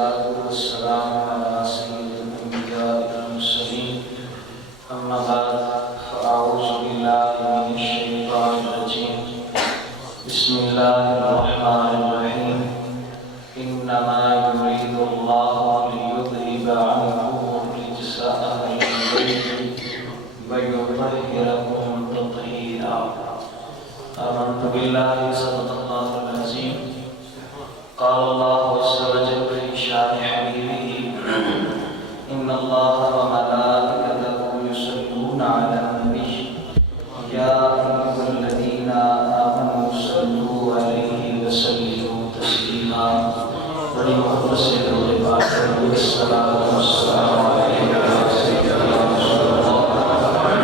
والصلاة والسلام على سيد الأنبياء والمرسلين أما بعد فأعوذ بالله من الشيطان الرجيم بسم الله الرحمن الرحيم إنما يريد الله ليذهب عنكم الرجس أهل البيت ويطهركم تطهيرا آمنت بالله صدق الله العظيم قال الله عز وجل في شان حبيبه إن الله وملائكته يصلون على النبي يا أيها الذين آمنوا صلوا عليه وسلموا تسليما ولمختصر العباد والصلاة والسلام عليك يا سيدنا رسول الله وعلى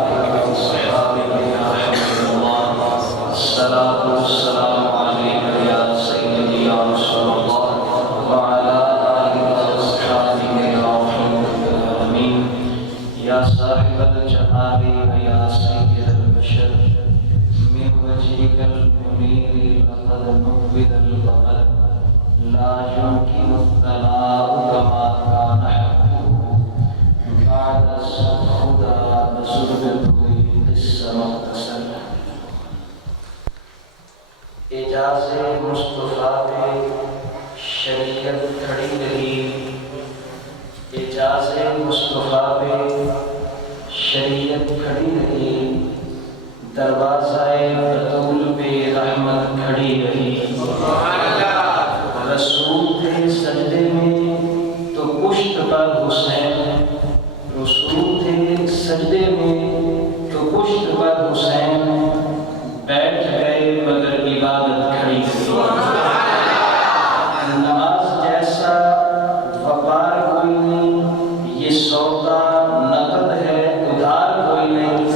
آله وصحبه يا حبيب الله الصلاة والسلام عليك يا سيدي يا رسول الله وعلى آله وصحبه يا رحمة العالمين يا صاحب الجمال ويا سيد البشر من وجهك المنير لقد نوّد القمر لا يمكن الثناء كما كان حقه بعد الخدا بزربته قصة مختصر اعجاز مصطفیٰ پہ شریعت کھڑی رہی اعجاز مصطفیٰ پہ شریعت کھڑی رہی دروازہ بطول پہ رحمت کھڑی رہی رسول تھے سجدے میں تو پشت پر حسین رسول تھے سجدے میں تو پشت پر حسین بیٹھ گئے مگر عبادت کھڑی رہی نماز جیسا وقار کوئی نہیں یہ سودا نقد ہے ادھار کوئی نہیں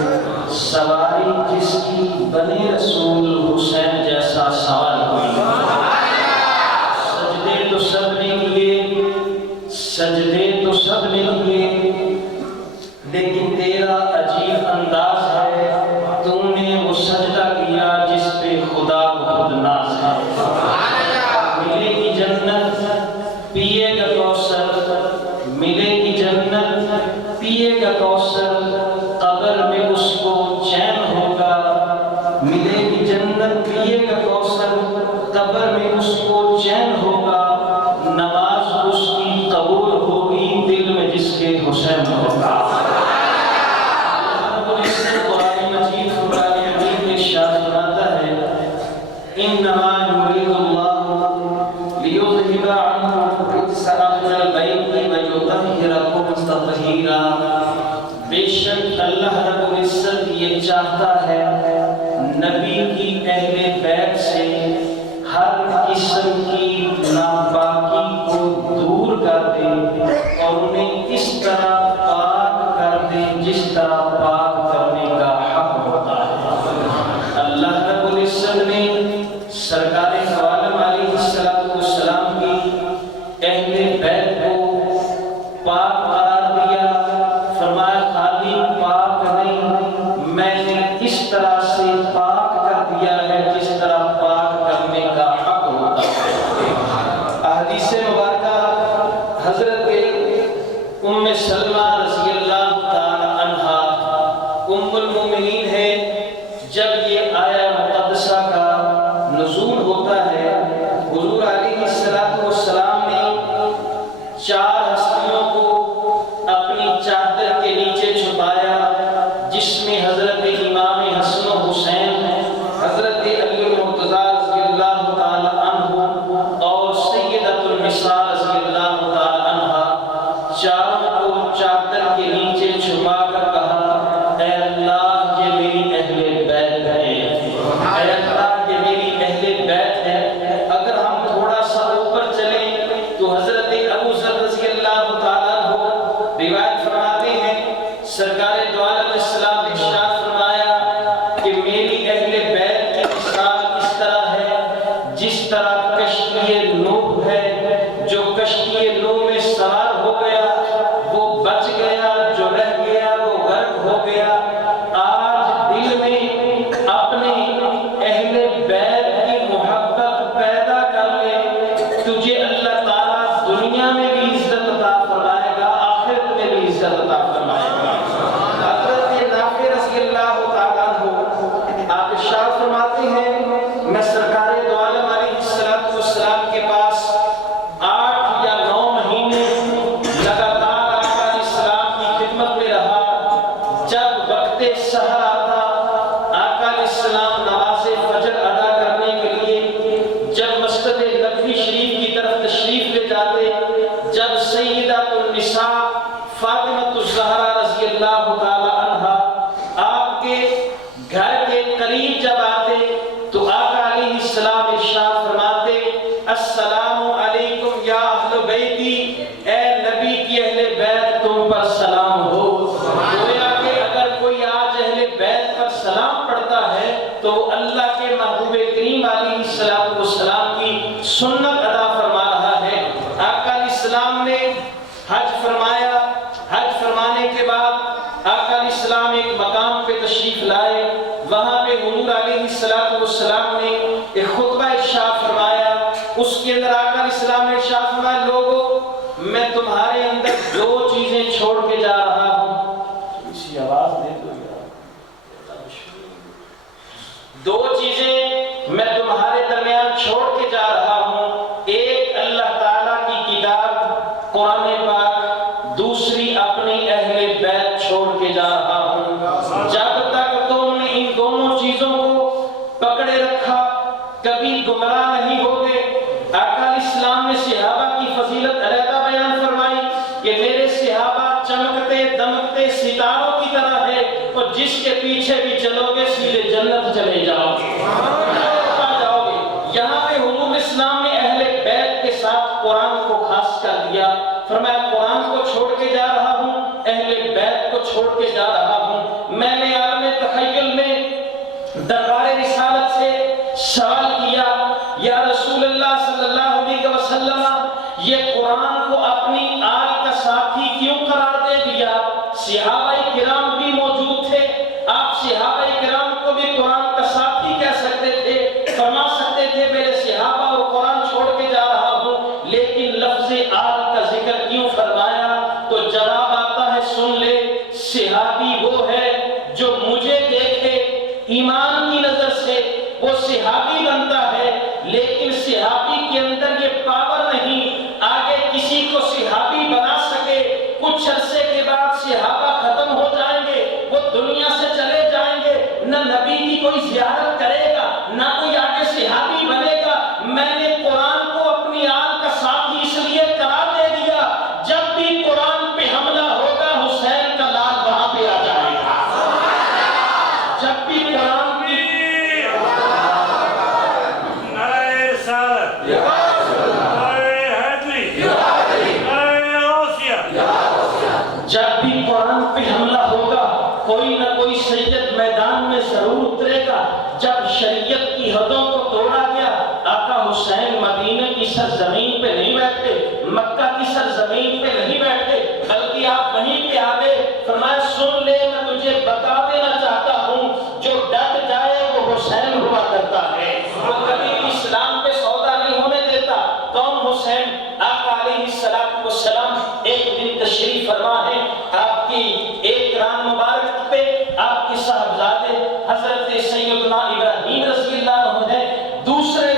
سواری جس کی بنے رسول حسین جیسا سوار کوئی نہیں سجدے تو سب نے کیے سجدے تو سب نے کیے لیکن تیرا عجیب انداز ہے تم نے وہ سجدہ کیا جس پہ خدا خود ناز ہے ملے گی جنت پیے گا کوثر ملے گی جنت پیے گا کوثر قبر میں اس کو چین ہوگا ملے گی جنت پیے گا کوثر قبر میں اس کو چین ہوگا نماز اس کی قبول ہوگی دل میں جس کے حسین ہوگا قرآن مجید قرآن حکیم میں ارشاد فرماتا ہے انما یرید اللہ لیذہب عنکم الرجس اہل البیت ویطہرکم تطہیرا بے شک اللہ رب العزت یہ چاہتا ہے نبی کی اہل بیت سے ہر قسم کی ناپاکی کو دور کر دے اور انہیں اس طرح پاک کر دے جس طرح پاک کرنے کا حق ہوتا ہے اللہ رب العزت نے سرکار عالم علیہ السلام کی اہل بیت کو پاک قرار دیا فرمایا خالی پاک نہیں میں نے اس طرح سے پاک کر دیا ہے جس طرح پاک کرنے کا حق ہوتا ہے احادیث مبارکہ حضرت ام سلمہ رضی اللہ تعالی عنہا ام المومنین ہے جب یہ آیہ مقدسہ کا نزول ہوتا ہے حضور علیہ السلام نے چار ہستیوں کو اپنی چادر کے نیچے چھپایا جس میں حضرت امام حسن و حسین حضرت علی المرتضیٰ رضی اللہ تعالی عنہ اور سیدۃ النساء رضی اللہ تعالی عنہ چاروں کو چادر کے نیچے چھپا کر کہا اے اللہ یہ میری اہل بیت ہے اے اللہ یہ میری اہل بیت ہے اگر ہم تھوڑا سا اوپر چلیں تو حضرت ابو ذر رضی اللہ تعالیٰ عنہ روایت فرماتے ہیں سرکار دو عالم السلام نے ارشاد فرمایا کہ میری اہل بیت کی مثال اس طرح ہے جس طرح کشتی نوح ہے جو کشتی نوح میں سوار ہو گیا وہ بچ گیا جو رہ گیا وہ غرق ہو گیا آج دل میں اپنے اہل بیت کی محبت پیدا کر لے فرماتے ہیں میں سرکار دو عالم علیہ السلام کے پاس 8 یا 9 مہینے لگاتار آقا علیہ السلام کی خدمت میں رہا۔ جب وقت سحر آتا آقا علیہ السلام نماز فجر ادا کرنے کے لیے جب مسجد نبوی شریف کی طرف تشریف لے جاتے، جب سیدۃ النساء فاطمہ الزہرا رضی اللہ تعالی عنہا آپ کے گھر کے قریب جب آتے تو آقا علیہ السلام ارشاد فرماتے السلام علیکم یا اہل بیتی، اے نبی کی اہل بیت تم پر سلام ہو۔ گویا کہ اگر کوئی آج اہل بیت پر سلام پڑھتا ہے تو وہ اللہ کے محبوب کریم علیہ السلام کی سنت ادا فرما رہا ہے۔ آقا علیہ السلام نے حج فرمایا، حج فرمانے کے بعد آقا علیہ السلام ایک مقام پہ تشریف لائے، وہاں پہ حضور علیہ السلام نے ایک خطبہ ارشاد فرمایا۔ اس کے اندر آقا علیہ السلام نے ارشاد فرمایا لوگو میں تمہارے اندر 2 چیزیں چھوڑ کے جا رہا ہوں۔ اسی آواز دے دو یار، 2 چیزیں میں تمہارے درمیان چھوڑ کے جا رہا ہوں، ایک اللہ تعالیٰ کی کتاب قرآن پاک، دوسری اپنی اہل بیت چھوڑ کے جا رہا ہوں۔ جب تک تم نے ان دونوں چیزوں کو پکڑے رکھا کبھی گمراہ نہیں ہوگے۔ آقا علیہ السلام نے صحابہ کی فضیلت علیحدہ بیان فرمائی کہ میرے صحابہ چمکتے دمکتے ستاروں کی طرح ہے، اور جس کے پیچھے بھی چلو گے سیدھے جنت چلے جاؤ گے۔ یہاں پہ حضور اسلام نے اہل بیت کے ساتھ قرآن کو خاص کر دیا، فرمایا قرآن کو چھوڑ کے جا رہا ہوں، اہل بیت کو چھوڑ کے جا رہا ہوں۔ میں نے عالم تخیل میں دربار رسالت سے سوال کیا یا رسول اللہ صلی اللہ علیہ وسلم یہ قرآن کو اپنی آل کا ساتھی کیوں قرار دے دیا؟ صحابہ کرام بھی موجود تھے، آپ صحابہ کرام کو بھی قرآن کا ساتھی کہہ سکتے تھے، فرما سکتے تھے میرے صحابہ اور قرآن چھوڑ کے جا رہا ہوں، لیکن لفظ آل کا ذکر کیوں فرمایا؟ تو جواب آتا ہے سن لے، صحابی وہ ہے جو مجھے دیکھے ایمان کی نظر سے وہ صحابی بنتا ہے، لیکن صحابی کے اندر یہ پاور نہیں آگے کسی کو صحابی بنا سکے۔ کچھ عرصے کے بعد صحابہ ختم ہو جائیں گے، وہ دنیا سے چلے جائیں گے، نہ نبی کی کوئی زیارت کرے گا نہ کوئی آگے صحابی بنے گا۔ میں نے قرآن کو اپنی آل کا ساتھی اس لیے قرار دے دیا جب بھی قرآن پہ حملہ ہوگا حسین کا لال وہاں پہ آ جائے گا۔ جب بھی قرآن جب بھی قرآن پہ حملہ ہوگا کوئی نہ کوئی سید میدان میں ضرور اترے گا۔ جب شریعت کی حدوں کو توڑا گیا آقا حسین مدینہ کی سرزمین پہ نہیں بیٹھے، مکہ کی سرزمین پہ نہیں بیٹھے، بلکہ آپ وہیں پہ آ گئے۔ فرمایا سن لے میں تجھے بتا دینا چاہتا ہوں جو ڈٹ جائے وہ حسین ہوا کرتا ہے، وہ کبھی بھی اسلام پہ سودا نہیں ہونے دیتا۔ کون حسین؟ آقا علیہ السلام ایک دن تشریف فرما ہے آپ کی ایک ران مبارک پہ، آپ کے صاحبزادے حضرت سیدنا ابراہیم رضی اللہ عنہ ہے، دوسرے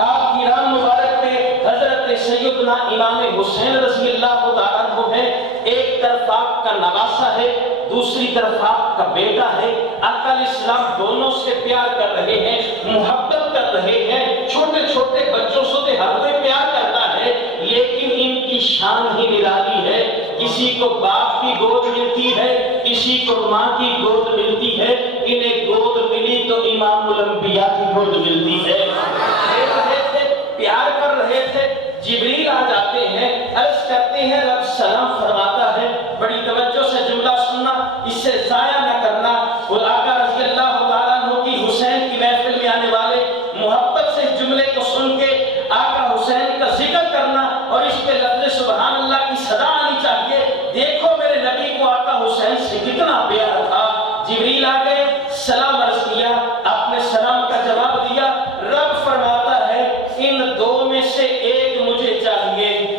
آپ کی ران مبارک پہ حضرت سیدنا امام حسین رضی اللہ تعالیٰ عنہ ہے۔ ایک طرف آپ کا نواسہ ہے، دوسری طرف آپ کا بیٹا ہے۔ آقا علیہ السلام دونوں سے پیار کر رہے ہیں، محبت کر رہے ہیں، چھوٹے چھوٹے بچوں سے ہر کوئی پیار کرتا ہے، لیکن ان کی شان ہی نرالی ہے۔ کسی کو باپ کی گود ملتی ہے، کسی کو ماں کی گود ملتی ہے، انہیں گود ملی تو امام الانبیاء کی گود ملتی ہے۔ دیکھ رہے تھے، پیار کر رہے تھے، جبریل آ جاتے ہیں، عرض کرتے ہیں رب سلام فرماتا ہے۔ بڑی توجہ سے جملہ سننا، اس سے ضائع نہ کرنا۔ وہ آقا رضی اللہ تعالیٰ عنہ کی حسین کی محفل میں آنے والے محبت سے جملے کو سن کے آقا حسین کا ذکر کرنا اور اس پہ لفظ سبحان اللہ کی صدا آنی چاہیے۔ دیکھو میرے نبی کو آقا حسین سے کتنا پیار تھا۔ جبریل آ گئے، سلام عرض کیا، آپ نے سلام کا جواب دیا۔ رب فرماتا ہے ان 2 میں سے ایک مجھے چاہیے، ان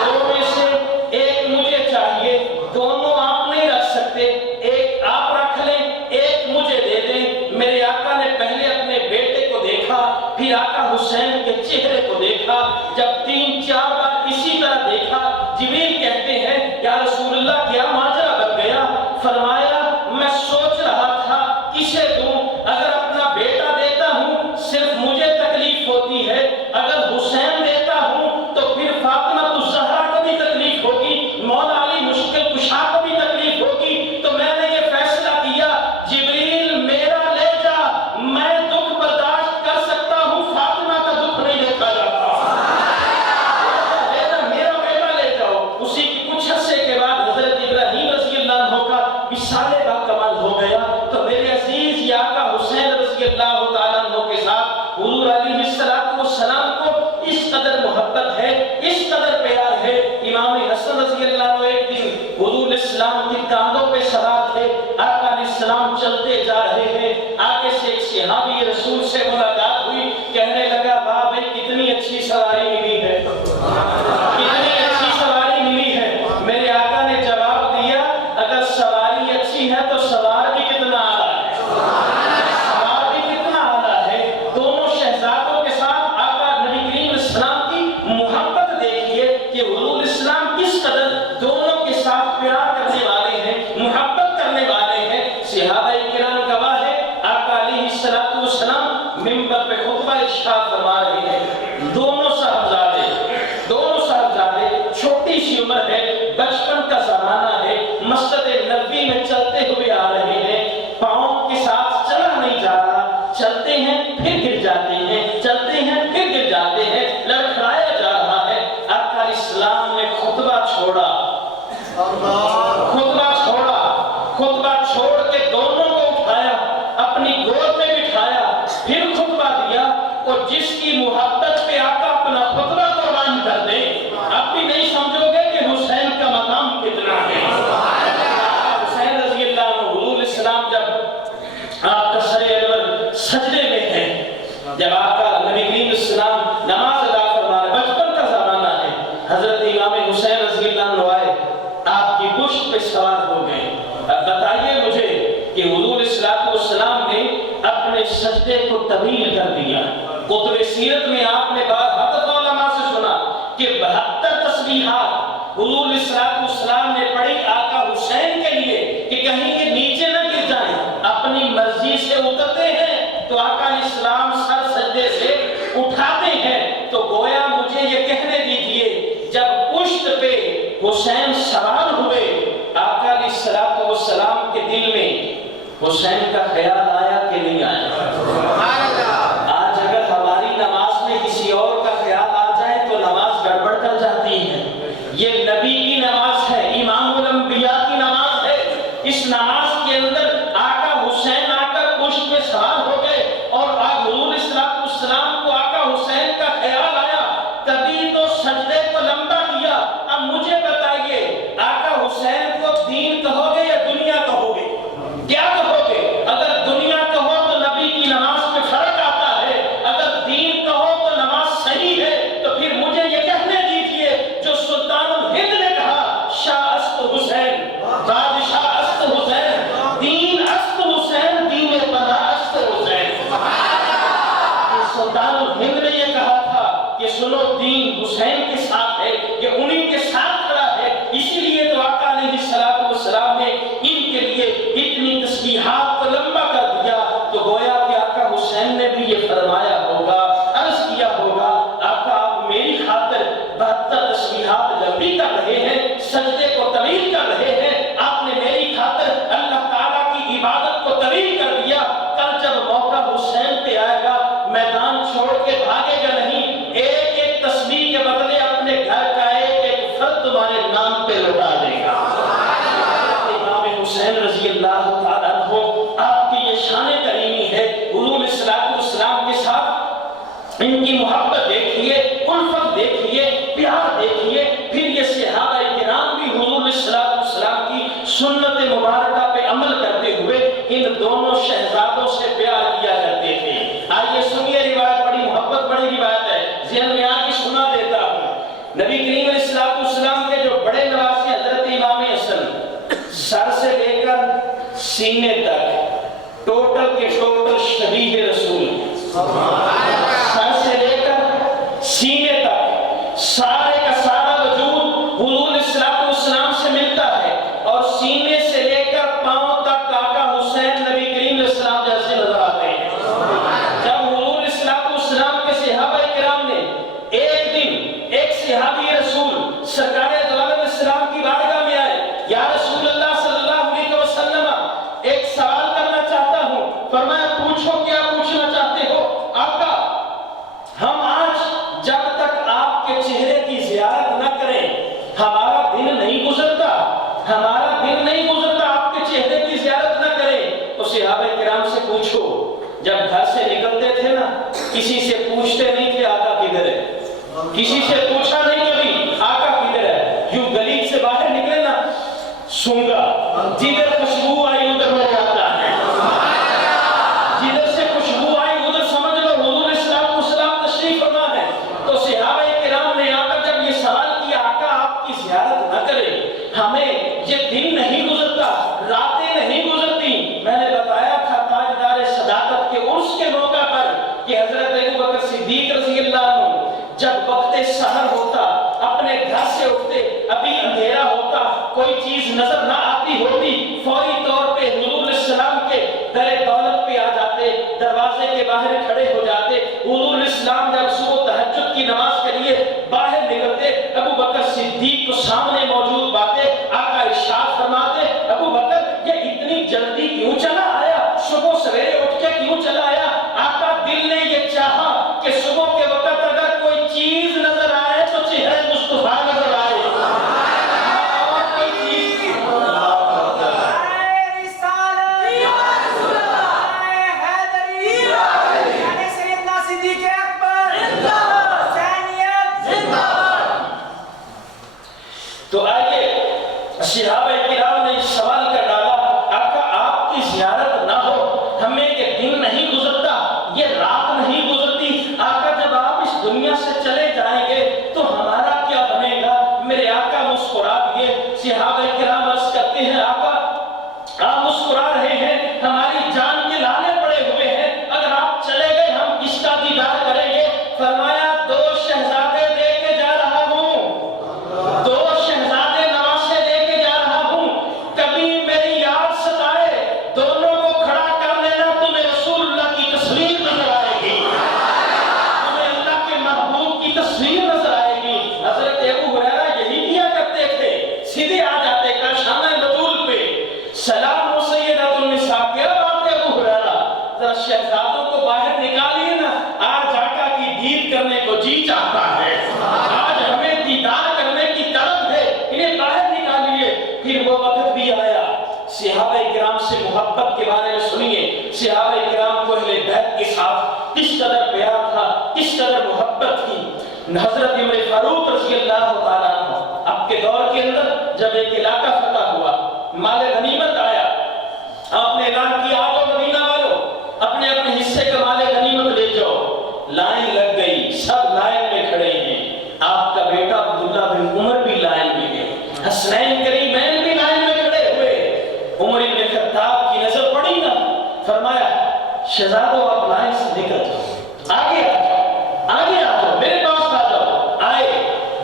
2 میں سے ایک مجھے چاہیے، دونوں آپ نہیں رکھ سکتے، ایک آپ رکھ لیں ایک مجھے دے دیں۔ میرے پھر آقا حسین کے چہرے کو دیکھا، جب 3-4 بار اسی طرح دیکھا، جبریل کہتے ہیں یا رسول اللہ کیا ماجرا بن گیا؟ فرمایا میں سوچ رہا تھا کسے دوں، اگر اپنا بیٹا دیتا ہوں صرف مجھے تکلیف ہوتی ہے، اگر حسین دیتا ہوں تو پھر فاطمہ الزہرا کو بھی تکلیف ہوگی، مولا علی مشکل کشا کو بھی تکلیف ہوگی، تو میں نے یہ فیصلہ کیا جبریل میرا لے جا، میں دکھ برداشت کر سکتا ہوں، فاطمہ کا دکھ نہیں دیکھا جاتا، میرا بیٹا لے جاؤ۔ اسی کی کچھ عرصے کے بعد حضرت ابراہیم رضی اللہ عنہ کا وصال باکمال ہو گیا، تو میرے عزیز یہ آقا حسین رضی اللہ تعالیٰ عنہ کے ساتھ حضور علیہ السلام کو اس قدر محبت ہے، اس قدر پیار ہے۔ امام حسن رضی اللہ عنہ ایک دن حضور الاسلام کی کاندھوں پہ سوار تھے، آقا علیہ السلام چلتے جا رہے ہیں، آگے سے ایک صحابی رسول سے ملاقات ہوئی، کہنے لگا واہ بھائی کتنی اچھی سواری ملی ہے، کتنی اچھی سواری ملی ہے۔ میرے آقا نے جواب دیا اگر سواری اچھی ہے تو سوار بھی کتنا اعلیٰ ہے، سوار بھی کتنا اعلیٰ ہے۔ دونوں شہزادوں کے ساتھ آقا نبی کریم اسلام کی محبت دیکھیے کہ حضور اسلام کس قدر دونوں کے ساتھ پیار کرنے والے ہیں، محبت کرنے والے ہیں۔ صحابہ کرام گواہ ہے، آقا علیہ السلام منبر پہ خطبہ ارشاد فرما رہے ہیں، دونوں صاحبزادے چھوٹی سی عمر ہے، بچپن کا زمانہ ہے، مسجد نبوی میں چلتے ہوئے آ رہے ہیں، پاؤں کے ساتھ چلا نہیں جا رہا، چلتے ہیں پھر گر جاتے ہیں، چلتے ہیں پھر گر جاتے ہیں، لڑکھڑایا جا رہا ہے۔ آقا علیہ السلام نے خطبہ چھوڑا، خطبہ چھوڑ کے دونوں کو اٹھایا، اپنی گود میں بٹھایا، پھر خطبہ دیا، اور جس کی محبت پہ آقا اپنا خطبہ قربان کر دے، آپ بھی نہیں سمجھو گے کہ حسین کا مقام کتنا ہے۔ حسین رضی اللہ عنہ حضور الاسلام جب آپ کا سر انور سجدے میں ہے، جب آقا نبی کریم السلام نماز ادا فرما رہے، بچپن کا زمانہ ہے، حضرت امام حسین رضی اللہ عنہ آئے، آپ کی پشت پہ سوار ہو گئے۔ اب بتائیے مجھے کہ حضور السلام نے اپنے سجدے کو طویل کر دیا۔ کتب سیرت میں آپ نے حضرت علماء سے سنا کہ 72 تسبیحات حضور السلام نے پڑھی آقا حسین کے لیے کہ کہیں کے نیچے نہ گر جائیں، اپنی مرضی سے اترتے ہیں تو آقا علیہ السلام سر سجدے سے اٹھاتے ہیں، تو گویا مجھے یہ کہنے دیجئے جب پشت پہ حسین سوار ہوئے، آقا علیہ السلام کے دل میں حسین کا خیال آیا کہ نہیں آیا؟ آج اگر ہماری نماز میں کسی اور کا خیال آ جائے تو نماز گڑبڑ کر جاتی ہے۔ یہ نبی کی نماز ہے، امام الانبیاء کی نماز ہے، اس نماز کے اندر آقا حسین آ کر پشت پہ سوار ہو گئے، اور آج حضور السلام کو آقا حسین کا خیال آیا، کبھی تو سجدے کو لمبا کیا۔ اب مجھے بتائیے آقا حسین کو دین کہو گے یا دنیا کہو گے؟ کیا کہو گے؟ اگر دنیا کہو تو نبی کی نماز میں فرق آتا ہے، اگر دین کہو تو نماز صحیح ہے، تو پھر مجھے یہ کہنے دیجئے جو سلطان الہند نے کہا شاہ است حسین، بادشاہ است حسین، دین است حسین، دین پناہ است حسین۔ سلطان الہند نے یہ کہا تھا کہ سنو دین حسین کے ساتھ ہے، یہ انہی کے ساتھ کھڑا ہے، اسی لیے تو آقا علیہ السلام نے ان کے لیے اتنی تسبیحات کو لمبا کر دیا۔ تو گویا کہ آقا حسین نے بھی یہ فرمایا ہوگا، عرض کیا ہوگا آقا آپ میری خاطر 72 تسبیحات لمبی کر رہے ہیں، سجدے کو طویل کر رہے ہیں، آپ نے میری خاطر اللہ تعالیٰ کی عبادت کو طویل کر دیا، کل جب موقع حسین پہ آئے گا میدان چھوڑ کے بھاگے گا نہیں، ایک ایک تسبیح کے بدلے اپنے گھر کا ایک ایک فرد تمہارے نام پہ لوٹا دے گا۔ امام حسین رضی اللہ تعالیٰ عنہ، آپ کی یہ شان کریمی ہے، حضور السلام کے ساتھ ان کی محبت دیکھیے، الفت دیکھیے، پیار دیکھیے، پھر یہ صحابہ کرام بھی حضور السلام کی سنت مبارکہ پہ عمل کرتے ہوئے ان دونوں شہزادوں سے پیار کیا کرتے تھے۔ آئیے سنیے روایت، بڑی محبت بڑی روایت ہے، ذہن میں آگے سنا دیتا ہوں۔ نبی کریم علیہ السلام کے جو بڑے نواسے حضرت امام حسن، سر سے لے کر سینے تک ٹوٹل کے ٹوٹل شبیہ رسول، کسی سے پوچھتے نہیں کہ آقا کدھر ہے، کسی سے پوچھا نہیں کبھی آقا کدھر ہے، یوں گلی سے باہر نکلے نا، سونگا جدھر خوشبو آئی ادھر میں جاتا ہے، جدھر سے خوشبو آئی ادھر سمجھ لو حضور اسلام مسلم تشریف فرما ہے۔ تو صحابہ کرام نے آقا جب یہ سوال کیا آقا آپ کی زیارت نہ کرے، ہمیں یہ دن نہیں گزرتا، راتیں نہیں گزرتی، میں نے بتایا تھا تاجدار صداقت کے عرس کے موقع پر کہ حضرت ابوبکر صدیق رضی اللہ عنہ جب وقت سحر ہوتا، اپنے گھر سے اٹھتے، ابھی اندھیرا ہوتا، کوئی چیز نظر نہ آتی ہوتی، فوری طور پہ حضور السلام کے در دولت پہ آ جاتے، دروازے کے باہر کھڑے ہو جاتے، حضور الاسلام جب صبح تہجد کی نماز کے لیے باہر نکلتے، ابوبکر صدیق کو سامنے موجود باتیں آقا ارشاد فرماتے، ابوبکر یہ اتنی جلدی کیوں چلا آیا، صبح سویرے اٹھ کے کیوں چلا آیا؟ آقا دل نے یہ چاہا کہ صبح کے وقت اگر کوئی چیز نظر آئے تو چہرے مصطفیٰ نظر آئے، تو آئیے صحابہ کرام نے سوال کر ڈالا آقا آپ کی زیارت نہ ہو ہمیں یہ دن نہیں گزرتا، یہ رات نہیں گزرتی، آقا جب آپ اس دنیا سے چلے جائیں گے تو ہمارا کیا بنے گا؟ میرے آقا مسکرا دیے۔ صحابہ کرام عرض کرتے ہیں آقا آپ مسکرا رہے ہیں، ہماری جان کے لانے پڑے ہوئے ہیں، اگر آپ چلے گئے ہم کس کا دیدار کریں گے؟ فرمایا دو شہزادے دے کے جا رہا ہوں، دو شہزادے نواسے دے کے جا رہا ہوں، کبھی میری یاد ستائے دونوں کو کھڑا کر لینا، تمہیں رسول اللہ کی تصویر نظر آئے گی، تمہیں اللہ کے محبوب کی تصویر نظر آئے گی۔ حضرت ابو ہریرہ یہی کیا کرتے تھے، سیدھے آ جاتے کاشانہ بطول پہ، سلام و سیدۃ النساء، کیا بات ہے ابو ہریرہ، ذرا شہزادوں کو باہر نکالیے نا، آج آقا کی دید کرنے کو جی چاہتا ہے، آج ہمیں دیدار کرنے کی طلب ہے، انہیں باہر نکالیے۔ پھر وہ وقت بھی آیا، صحابہ کرام سے محبت کے بارے میں سنیے، صحابہ کرام کو اہل بیت کے ساتھ کس قدر پیار تھا، کس قدر محبت تھی۔ حضرت عمر فاروق رضی اللہ تعالیٰ عنہ اب کے دور کے اندر جب ایک علاقہ فتح ہوا، مال غنیمت آیا، آپ نے اعلان کیا آؤ مدینہ والوں اپنے اپنے حصے کا مال غنیمت لے جاؤ، لائن لگ گئی، سب لائن میں کھڑے ہیں، آپ کا بیٹا عبداللہ بن عمر بھی لائن میں ہے، حسنین کریمین بھی لائن میں کھڑے ہوئے۔ عمر بن خطاب کی نظر پڑی نا، فرمایا شہزادو آپ لائن سے نکل جاؤ، آگے آ جاؤ، آگے آ جاؤ، میرے پاس آ جاؤ۔ آئے،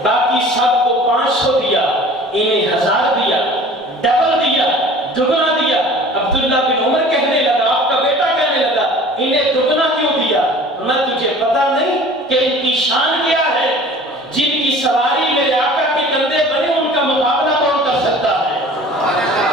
باقی سب کو 500 دیا، انہیں 1000 دیا، ڈبل دیا، دگنا دیا۔ عبداللہ بن عمر کہنے لگا، آپ کا بیٹا کہنے لگا انہیں دگنا کیوں دیا؟ میں تجھے پتا نہیں کہ ان کی شان کیا ہے، جن کی سواری میرے آقا کے کندھے بنے ان کا مقابلہ کون کر سکتا ہے؟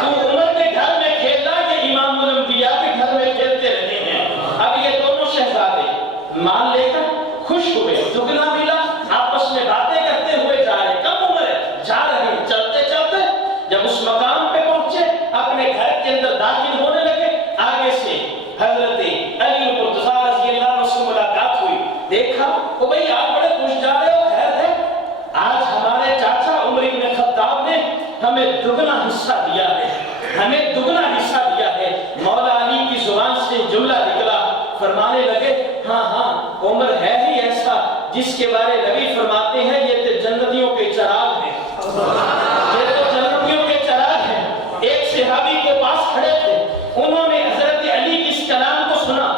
تو عمر کے گھر میں کھیلنا، یہ امام الانبیاء کے گھر میں کھیلتے رہے ہیں۔ اب یہ دونوں شہزادے مال لے کر خوش ہوئے، دگنا ملا، آپس میں باتیں کرتے ہوئے جا رہے، کم عمر ہے، جا رہے ہیں، چلتے چلتے جب اس مقام پہ پہنچے، اپنے گھر کے اندر داخل ہونے لگے، آگے سے حضرت علی مرتضیٰ رضی اللہ عنہ سے ملاقات ہوئی، دیکھا وہ بھئی آپ بڑے خوش جا رہے ہو، خیر ہے، آج ہمارے چاچا عمر بن خطاب نے ہمیں دگنا حصہ دیا ہے، ہمیں دگنا حصہ دیا ہے۔ مولا علی کی زبان سے جملہ نکلا، فرمانے لگے ہاں ہاں عمر ہے ہی ایسا جس کے بارے نبی فرماتے ہیں یہ تو جنتیوں کے چراغ ہیں، یہ تو جنتیوں کے چراغ ہیں۔ ایک صحابی کے پاس کھڑے تھے، انہوں نے حضرت علی کی اس کلام کو سنا،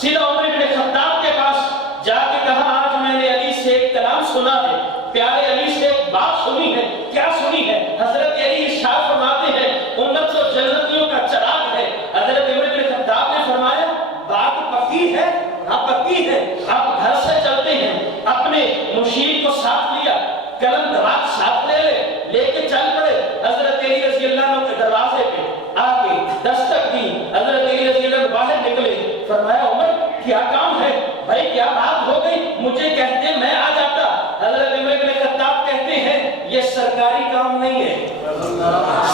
سیدھا عمر بن خطاب کے پاس جا کے کہا آج میں نے علی سے ایک کلام سنا ہے، پیارے علی سے ایک بات سنی ہے، کیا سنی ہے؟ حضرت علی ارشاد فرماتے ہیں امت تو جنتیوں کا چراغ ہے۔ حضرت عمر بن خطاب نے فرمایا بات پکی ہے، ہاں پکی ہے، آپ گھر سے چلتے ہیں، اپنے مشیر کو ساتھ لیا، قلم دماغ ساتھ لے کے چل پڑے، حضرت علی رضی اللہ عنہ کے دروازے پہ آ کے دستک دی، حضرت علی رضی اللہ عنہ باہر نکلے، فرمایا عمر کیا کام ہے بھائی، کیا بات ہو گئی، مجھے کہتے میں آ جاتا۔ حضرت عمر بن خطاب کہتے ہیں یہ سرکاری کام نہیں ہے،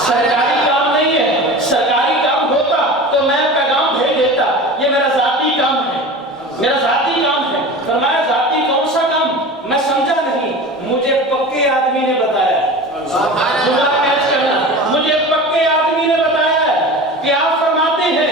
سرکاری کام نہیں ہے، سرکاری کام ہوتا تو میں پیغام بھیج دیتا، یہ میرا ذاتی کام ہے، میرا ذاتی کام ہے۔ فرمایا ذاتی کون سا کام؟ میں سمجھا نہیں، مجھے پکے آدمی نے بتایا، مجھے پکے آدمی نے بتایا کہ آپ فرماتے ہیں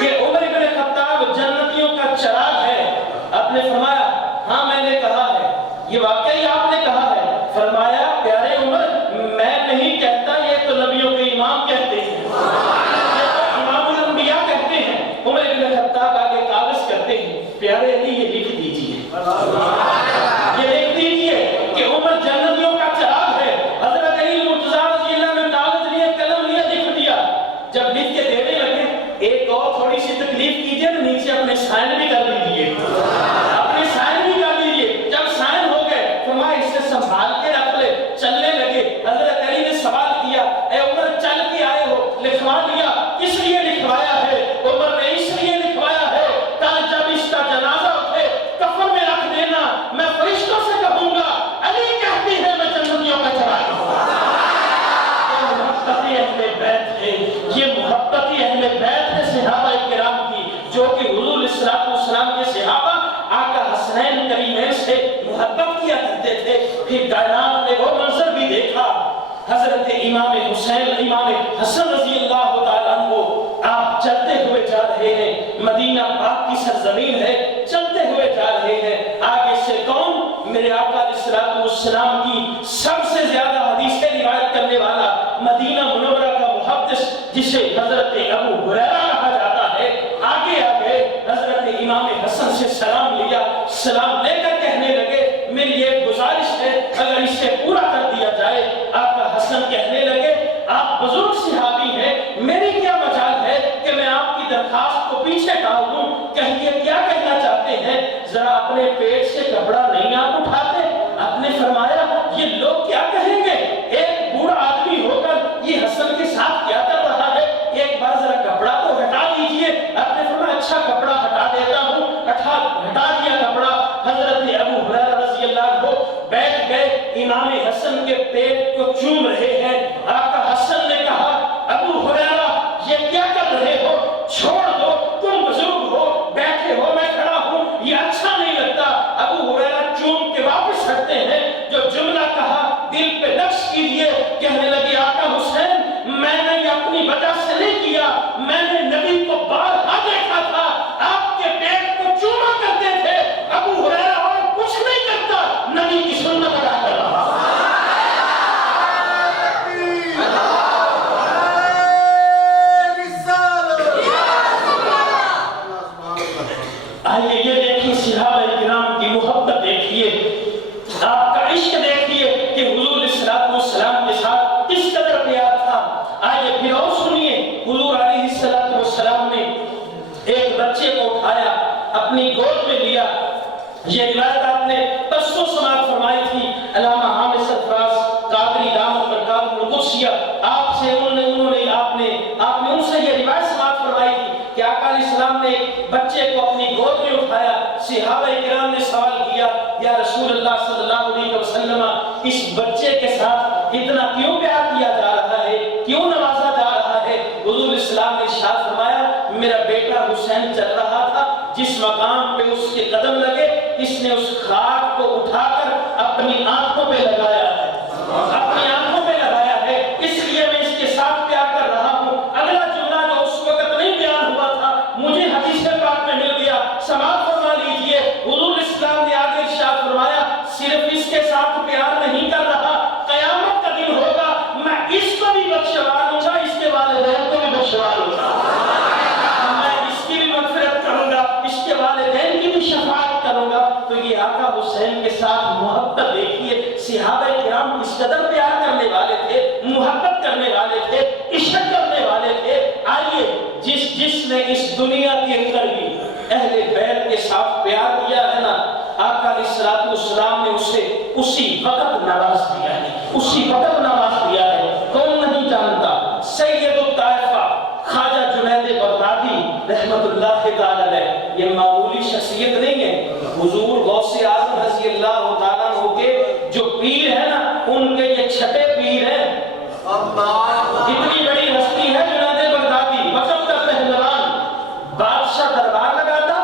کہ عمر بن خطاب جنتیوں کا چراغ ہے۔ آپ نے فرمایا ہاں میں نے کہا ہے، یہ واقعی آپ نے کہا ہے؟ فرمایا پیارے عمر میں نہیں کہتا، یہ تو نبیوں کے امام کہتے ہیں، امام الانبیاء کہتے ہیں۔ عمر بن خطاب آگے کاغذ کرتے ہیں، پیارے علی یہ لکھ دیجئے، یہ لکھ دیجئے کہ عمر جنتیوں کا چراغ ہے۔ حضرت علی مرتضیٰ رضی اللہ نے کاغذ لیے، قلم لیے، لکھ دیا۔ جب لکھ کے دینے لگے، ایک اور تھوڑی سی تکلیف کیجئے نا، نیچے اپنے سائن بھی کر دیجئے، اپنے سائن بھی کر دیجئے۔ جب سائن ہو گئے فرمایا اس سے سنبھال کے رکھ لے، چلنے لگے۔ حضرت علی نے سوال کیا اے عمر چل کے آئے ہو، لکھوا لیا، کس لیے لکھوایا ہے؟ عمر نے اس لیے لکھوایا ہے کل جب اس کا جنازہ اٹھے کفن میں رکھ دینا، میں فرشتوں سے کہوں گا علی کہتی ہے میں جنتیوں کا چراغ ہوں۔ یہ محبت اہل بیت ہے، یہ محبت اہل بیت ہے صحابہ کرام کی، جو کہ حضور الصلوۃ والسلام کے صحابہ آقا حسنین کریمین سے محبت کیا کرتے تھے۔ پھر کائنات نے وہ منظر بھی دیکھا، حضرت امام حسین امام حسن رضی اللہ تعالیٰ عنہ آپ چلتے ہوئے جا رہے ہیں، مدینہ پاک کی سرزمین ہے، چلتے ہوئے جا رہے ہیں۔ آگے سے کون؟ میرے آقا علیہ الصلوۃ والسلام کی سب سے زیادہ حدیثیں روایت کرنے والا، مدینہ منورہ کا محدث جسے حضرت ابو ہریرہ کہا جاتا ہے، آگے آگے حضرت امام حسن سے سلام لیا، سلام لے کر کہنے لگے میری ایک گزارش ہے اگر اس سے پورا کر دیا جائے۔ آقا حسن کہنے لگے آپ بزرگ صحابی ہیں، میری کیا مجال ہے کہ میں آپ کی درخواست کو پیچھے ڈال دوں، کہیے کیا کہنا چاہتے ہیں؟ ذرا اپنے پیٹ سے کپڑا نہیں آپ اٹھاتے؟ آپ نے فرمایا یہ لوگ کیا کہیں گے، ایک بوڑھا آدمی ہو کر یہ حسن کے ساتھ کیا کر رہا ہے، ایک بار ذرا کپڑا تو ہٹا دیجئے۔ آپ نے فرمایا اچھا کپڑا ہٹا دیتا ہوں۔ ہٹا دیا کپڑا۔ حضرت ابو ہریرہ رضی اللہ عنہ بیٹھ گئے، امام حسن کے پیٹ کو چوم رہے ہیں۔ آقا حسن نے کہا ابو ہریرہ یہ کیا کر رہے ہو، چھوڑ دو، تم بزرگ ہو، بیٹھے ہو، میں کھڑا ہوں، یہ اچھا نہیں لگتا۔ ابو ہریرہ چوم کے واپس ہٹتے ہیں، جو جملہ کہا دل پہ نقش کیجئے، کہنے لگے آقا حسین میں نے یہ اپنی وجہ سے نہیں کیا، میں نے نبی کو بارہا دیکھا تھا آپ کے پیٹ کو چوما کرتے تھے، ابو ہریرہ اور کچھ نہیں کرتا، نبی کی سنت ادا کر رہا۔ آئیے یہ دیکھیے صحابہ کرام کی محبت دیکھیے، آپ کا عشق دیکھیے کہ حضور علیہ الصلوۃ والسلام کے ساتھ کس قدر پیار تھا۔ آئیے پھر اور سنیے، حضور علیہ الصلوۃ والسلام نے ایک بچے کو اٹھایا، اپنی گود میں لیا۔ یہ روایت آپ نے پرسوں سماعت فرمائی تھی، علامہ حامد سرفراز قادری دامت برکاتہ القدسیہ، آپ نے ان سے یہ روایت سماعت فرمائی تھی کہ آقا علیہ السلام نے ایک بچے کو اپنی گود میں اٹھایا۔ صحابہ کرام نے سوال کیا یا رسول اللہ صلی اللہ علیہ وسلم اس بچے کے ساتھ اتنا کیوں پیار کیا جا رہا ہے، کیوں نوازا جا رہا ہے؟ حضور الاسلام نے ارشاد فرمایا میرا بیٹا حسین چل رہا تھا، جس مقام پہ اس کے قدم لگے اس نے اس خاک کو اٹھا کر اپنی آنکھوں پہ لگایا ہے، اپنی آنکھوں پہ لگایا ہے، اس لیے میں اس کے ساتھ پیار کر رہا ہوں۔ اگلا جملہ جو اس وقت نہیں بیان ہوا تھا مجھے حدیث پاک میں مل گیا، سماعت فرما لیجئے۔ حضور اسلام نے آگے ارشاد فرمایا صرف اس کے ساتھ پیار نہیں کر رہا، قیامت کا دن ہوگا میں اس کو بھی بخشوا دوں گا، اس کے والدین کو بھی بخشوا دوں گا، میں اس کی بھی مغفرت کروں گا، اس کے والدین کی بھی شفاعت کروں گا۔ تو یہ آقا حسین کے ساتھ محبت دیکھیے، صحابہ کرام اس قدر پیار کرنے والے تھے، محبت کرنے والے تھے، عشق کرنے والے تھے۔ آئیے جس نے اس دنیا کے اندر بھی اہل بیت کے ساتھ پیار کیا ہے نا، آقا علیہ الصلوۃ والسلام نے اسے اسی وقت نواز دیا ہے، اسی وقت نواز دیا ہے۔ کون نہیں جانتا سید الطائفہ خواجہ جنید بغدادی رحمت اللہ تعالی علیہ، یہ معمولی شخصیت نہیں ہے، حضور غوث اعظم رضی اللہ تعالیٰ عنہ کے جو پیر ہیں نا ان کے یہ چھٹے پیر ہیں۔ اتنی بڑی ہستی ہے جنید بغدادی، وقت کا پہلوان، بادشاہ دربار لگاتا،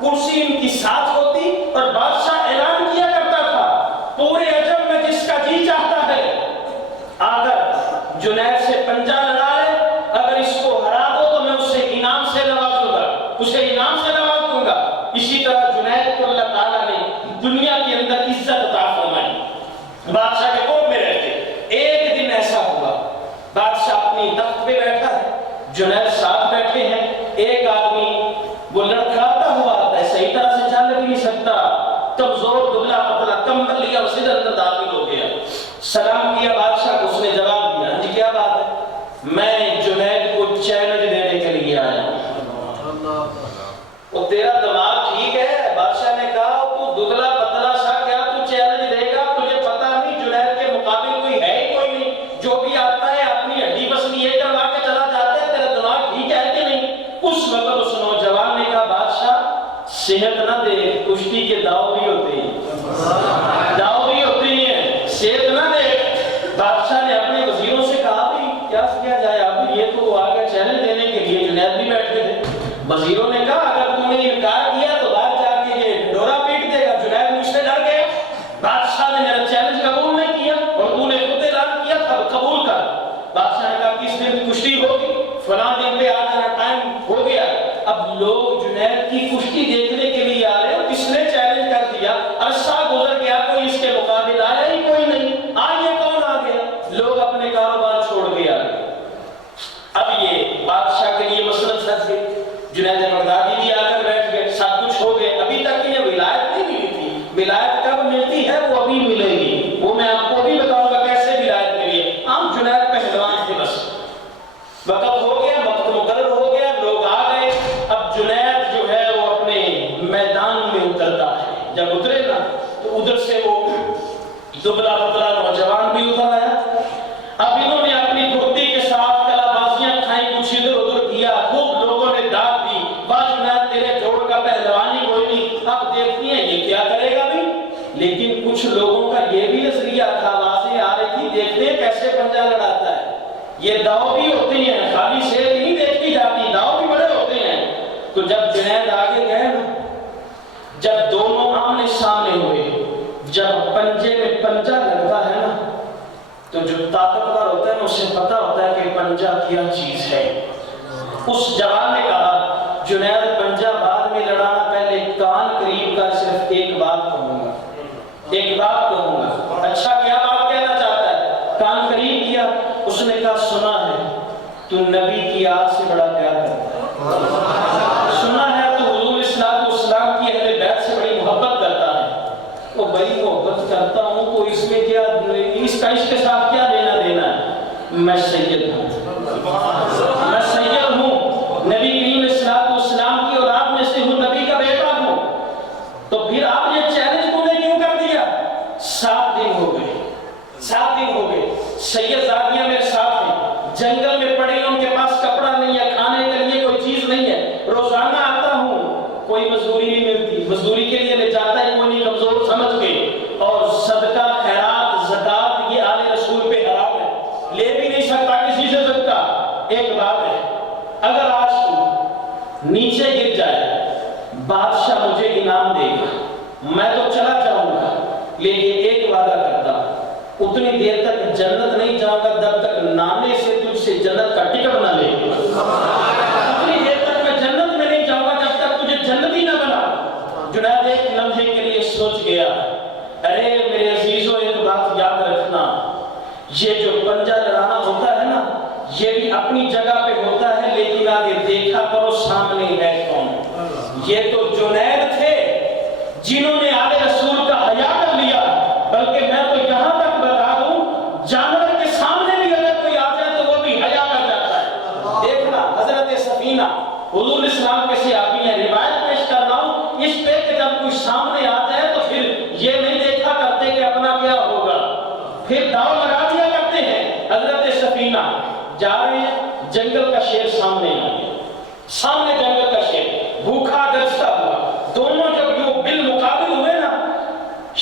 کرسی ان کی ساتھ ہوتی، اور بادشاہ اعلان کیا کرتا تھا پورے عجم میں جس کا جی چاہتا ہے آ کر جنید سے پنجہ لڑا لے، اگر اس کو ہرا دو تو میں اسے انعام سے نوازوں گا، اسے انعام سے نواز دوں گا۔ اسی طرح جنید کو اللہ تعالیٰ نے دنیا کے اندر عزت عطا فرمائی، بادشاہ کے کوٹ میں رہتے۔ ایک دن ایسا ہوا بادشاہ اپنی تخت پہ بیٹھا ہے، جنید ساتھ بیٹھے ہیں، ایک آدمی وہ لڑکھڑاتا ہوا آتا ہے، صحیح طرح سے چل بھی نہیں سکتا، کمزور دبلا پتلا، کمبل لیا اسے اندر داخل ہو گیا، سلام کیا بادشاہ کو، اس نے جواب دیا جی کیا بات ہے؟ میں جنید کو چیلنج دینے کے لیے آیا ہوں۔ وہ تیرا دماغ ٹھیک ہے؟ بادشاہ نے کہا تو دبلا پتلا سا کیا تو چیلنج دے گا؟ تجھے پتا نہیں جنید کے مقابل کوئی ہے ہی کوئی نہیں، جو بھی آتا ہے اپنی ہڈی بس یہ کروا کے چلا جاتا ہے، تیرا دماغ ٹھیک ہے کہ نہیں؟ اس وقت اس نوجوان نے کہا بادشاہ صحت نہ دے، کشتی کے داؤ بھی ہوتے ہیں، داؤ بھی ہوتے ہیں، صحت نہ دے۔ بادشاہ نے اپنے وزیروں سے کہا بھی کیا کیا جائے، اب یہ تو آ گیا چیلنج دینے کے لیے، جنید بھی بیٹھے تھے۔ وزیروں نے کہا اگر تم نے انکار کیا تو باہر جا کے یہ ڈورا پیٹ دے گا، جنید مجھ سے ڈر گیا، بادشاہ نے میرا چیلنج قبول نہیں کیا اور تو نے خود اعلان کیا تھا قبول کر۔ بادشاہ نے کہا کس دن کشتی ہوگی؟ فلاں دن پہ آ جانا، ٹائم ہو گیا۔ اب لوگ جنید کی کشتی دیکھنے کے لیے آ رہے ہیں، کس نے چیلنج کر دیا، عرصہ گزر گیا، کوئی اس کے مقابل آیا ہی کوئی نہیں، آج یہ کون آ گیا؟ لوگ اپنے کاروبار چھوڑ کے آ گئے۔ اب یہ بادشاہ کے لیے مسئلہ سچ گئی، جنید بغدادی بھی آ کر بیٹھ گئے، سب کچھ ہو گئے، ابھی تک انہیں ولایت نہیں ملی تھی، ولایت کب ملتی ہے وہ ابھی ملے گی، وہ میں آپ کو بھی بتاؤں گا کیسے ولایت ملی ہے۔ عام جنید پہلوان تھے، بس وقت ہو گیا، وقت مقرر ہو گیا، لوگ آ گئے۔ اب جنید جو ہے وہ اپنے میدان میں اترتا ہے، جب اترے نا تو ادھر سے وہ دبلا پتلا نوجوان بھی اتر آیا۔ اب انہوں نے اپنی دھوتی کے ساتھ کلا بازیاں کھائیں، کچھ ادھر ادھر کیا، خوب لوگوں نے داد دی، بات جنید تیرے جوڑ کا پہلوانی کوئی نہیں، اب دیکھتی ہیں یہ کیا کرے گا بھی۔ لیکن کچھ لوگوں کا یہ بھی نظریہ تھا، آوازیں آ رہی تھی دیکھتے ہیں کیسے پنجہ لڑاتا ہے، یہ داؤ بھی ہوتے ہیں، خالی شیر نہیں دیکھی جاتی، داؤ بھی بڑے ہوتے ہیں۔ تو جب جنید آگے گئے نا، جب دونوں آمنے سامنے ہوئے، جب پنجے میں پنجہ لگتا ہے نا تو جو طاقتور ہوتا ہے نا اسے پتا ہوتا ہے کہ پنجہ کیا چیز ہے۔ اس جوان نے کہا جنید پنجہ بعد میں لڑانا، پہلے کان قریب کا صرف ایک بات کہوں گا، ایک بات کہوں گا۔ اچھا کیا بات کہنا چاہتا ہے؟ کان قریب کیا، اس نے کہا سنا ہے تو نبی کی آل سے بڑا پیار کرتا ہے، سنا ہے تو حضور اسلام کی اہل بیت سے بڑی محبت کرتا ہے۔ وہ بڑی محبت کرتا ہوں تو اس میں کیا، اس کا اس کے ساتھ کیا لینا دینا ہے؟ میں سید ہوں، میں سید ہوں، نبی کریم اسلام کی اولاد میں سے ہوں، نبی کا بیٹا ہوں، تو پھر آپ یہ چیلنج کو نے کیوں کر دیا؟ 7 دن ہو گئے، 7 دن ہو گئے، سید زادیاں میرے ساتھ ہیں، جنگل میں پڑے ہیں، ان کے پاس کپڑا نہیں ہے، کھانے کے لیے کوئی چیز نہیں ہے، روزانہ آتا ہوں، کوئی مزدوری نہیں ملتی، مزدوری کے لیے لے جاتا ہے کوئی نہیں، کمزور سمجھ کے، اور صدقہ خیرات زکات یہ آل رسول پہ حرام ہے، لے بھی نہیں سکتا کسی سے صدقہ۔ ایک بات ہے، اگر آج تو نیچے گر جائے بادشاہ مجھے انعام دے گا، میں تو چلا جاؤں گا، لیکن ایک وعدہ کرتا ہوں، اتنی دیر تک جنت نہیں جاؤں گا جب تک نانے سے تجھ سے جنت کا ٹکٹ نہ لے گا، اتنی دیر تک میں جنت میں نہیں جاؤں گا جب تک تجھے جنتی نہ بنا۔ جنید ایک لمحے کے لیے سوچ گیا، ارے میرے عزیزوں ایک بات یاد رکھنا، یہ جو پنجہ لڑانا ہوتا ہے نا یہ بھی اپنی جگہ پہ ہوتا ہے، لیکن آگے دیکھا کرو سامنے ہے کون۔ یہ تو جنید تھے جنہوں نے آل رسول کا حیا کر لیا، بلکہ میں تو یہاں تک بتا دوں جانور کے سامنے بھی اگر کوئی آ جائے تو وہ بھی حیا کر جاتا ہے۔ دیکھنا حضرت سفینہ حضور اسلام کے صحابی ہیں، روایت پیش کر رہا ہوں اس پہ کہ جب کوئی سامنے آ جائے تو پھر یہ نہیں دیکھا کرتے کہ اپنا کیا ہوگا، پھر داؤ لگا دیا کرتے ہیں۔ حضرت سفینہ جا رہے ہیں، جنگل کا شیر سامنے آ گیا، سامنے جنگل کا شیر بھوکا گرستا ہوا، دونوں جب یوں بالمقابل ہوئے نا،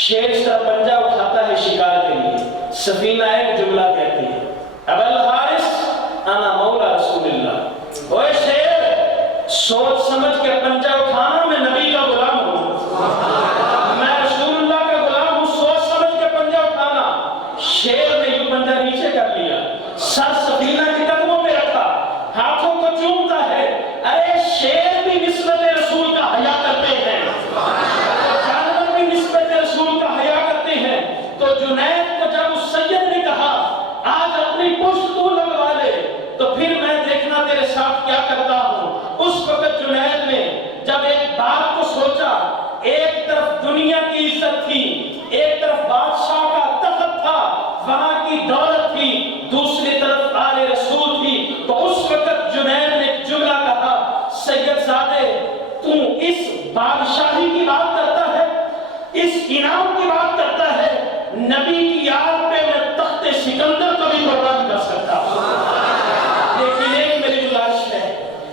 شیر اس طرح پنجہ اٹھاتا ہے شکار کے لیے، سفینہ ایک جملہ کہتی ہے، ابا الحارث انا مولا رسول اللہ، اوے شیر سوچ سمجھ کے پنجہ اٹھانا، میں نبی کا غلام ہوں، ساتھ کیا کرتا ہوں۔ اس وقت جنید نے جب ایک بات کو سوچا، ایک طرف دنیا کی عزت تھی، ایک طرف بادشاہ کا تخت تھا، وہاں کی دولت تھی، دوسری طرف آل رسول تھی، تو اس وقت جنید نے ایک جملہ کہا، سید زادے تو اس بادشاہی کی بات کرتا ہے، اس انعام کی بات کرتا ہے، نبی کی یاد پہ میں تخت سکندر کو بھی قربان کر سکتا ہوں۔ لیکن ایک میری گزارش ہے،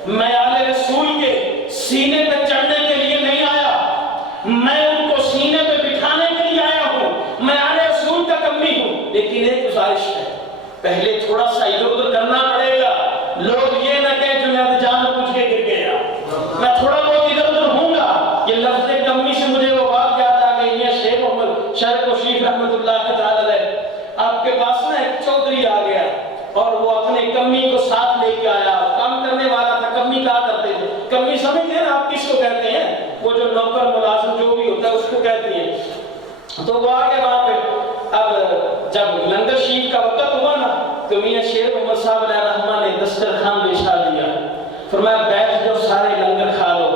میں آل رسول کے سینے پہ چڑھنے کے لیے نہیں آیا، میں ان کو سینے پہ بٹھانے کے لیے آیا ہوں، میں آل رسول کا کمی ہوں۔ لیکن ایک گزارش ہے، پہلے تھوڑا سا ادھر ادھر کرنا پڑے گا، لوگ یہ نہ کہیں جنید جان پوچھ کے گر گیا، میں تھوڑا بہت ادھر ادھر ہوں گا۔ یہ لفظ کمی سے مجھے وہ بات یاد آ گئی ہے، شیخ محمد شرف و شیخ رحمۃ اللہ تعالی علیہ، آپ کے پاس نا ایک چودھری آ گیا اور وہ اپنے کمی کو ساتھ لے کے آیا، کام کرنے والا تھا۔ کمی کہا کرتے تھے، کمی سمجھتے ہیں آپ کس کو کہتے ہیں؟ وہ جو نوکر ملازم جو بھی ہوتا ہے اس کو کہتے ہیں۔ تو وہ آگے وہاں پہ اب جب لنگر شریف کا وقت ہوا نا تو میاں شیر محمد صاحب علیہ رحمہ نے دسترخوان بچھا دیا، فرمایا بیٹھ جاؤ سارے لنگر کھا لو۔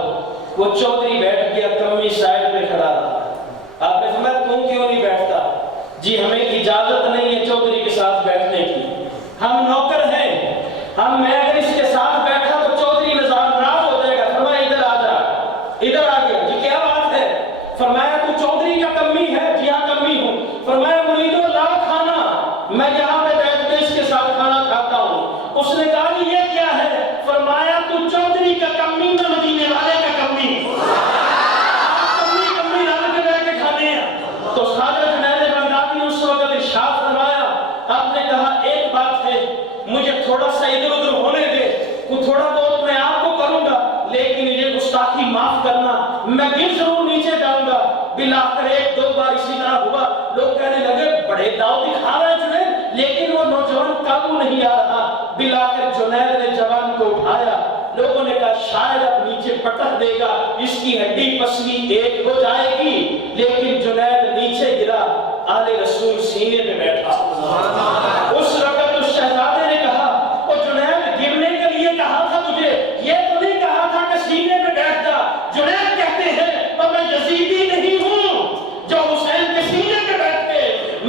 وہ چودھری بیٹھ گیا، کمی سائڈ پہ کھڑا رہا۔ آپ نے فرمایا تم کیوں نہیں بیٹھتا؟ جی ہمیں اجازت نہیں ہے چودھری کے ساتھ بیٹھنے کی، ہم نوکر ہیں، میں اگر اس کے ساتھ بیٹھا تو چودھری ناراض ہو جائے گا۔ فرمایا ادھر آ جا، ادھر آ گیا۔ جی کیا بات ہے؟ فرمایا تو چودھری کا کمی ہے؟ جی ہاں کمی ہوں۔ فرمایا مریدو لا کھانا، میں یہاں پہ بیٹھ کے اس کے ساتھ کھانا کھاتا ہوں۔ اس نے کہا یہ کیا ہے؟ فرمایا تو چودھری کا کمی، میں مدینے والے کا کمی ہوں، کمی رل کے بیٹھ کے کھانے ہیں۔ تو خواجہ جنید بغدادی نے اس وقت ارشاد فرمایا، آپ نے کہا ایک بات ہے، مجھے تھوڑا سا ادھر ادھر ہونے دے، تھوڑا بہت میں آپ کو کروں گا، لیکن یہ گستاخی معاف کرنا، میں گر ضرور نیچے جاؤں گا۔ بلاخر ایک دو بار اسی طرح ہوا، لوگ کہنے لگے بڑے داؤ دکھا رہے جنید، لیکن وہ نوجوان قابو نہیں آ رہا۔ بلاخر جنید نے جوان کو اٹھایا، لوگوں نے کہا شاید اب نیچے پٹک دے گا، اس کی ہڈی پسلی ایک ہو جائے گی، لیکن جنید نیچے گرا، آل رسول سینے پہ بیٹھا۔ اس وقت اس شہزادے نے کہا وہ جنید گرنے کے لیے کہا تھا تجھے، یہ تو نہیں کہا تھا کہ سینے پہ بیٹھ جا۔ جنید کہتے ہیں اور میں یزیدی نہیں ہوں جو حسین کے سینے پہ بیٹھے،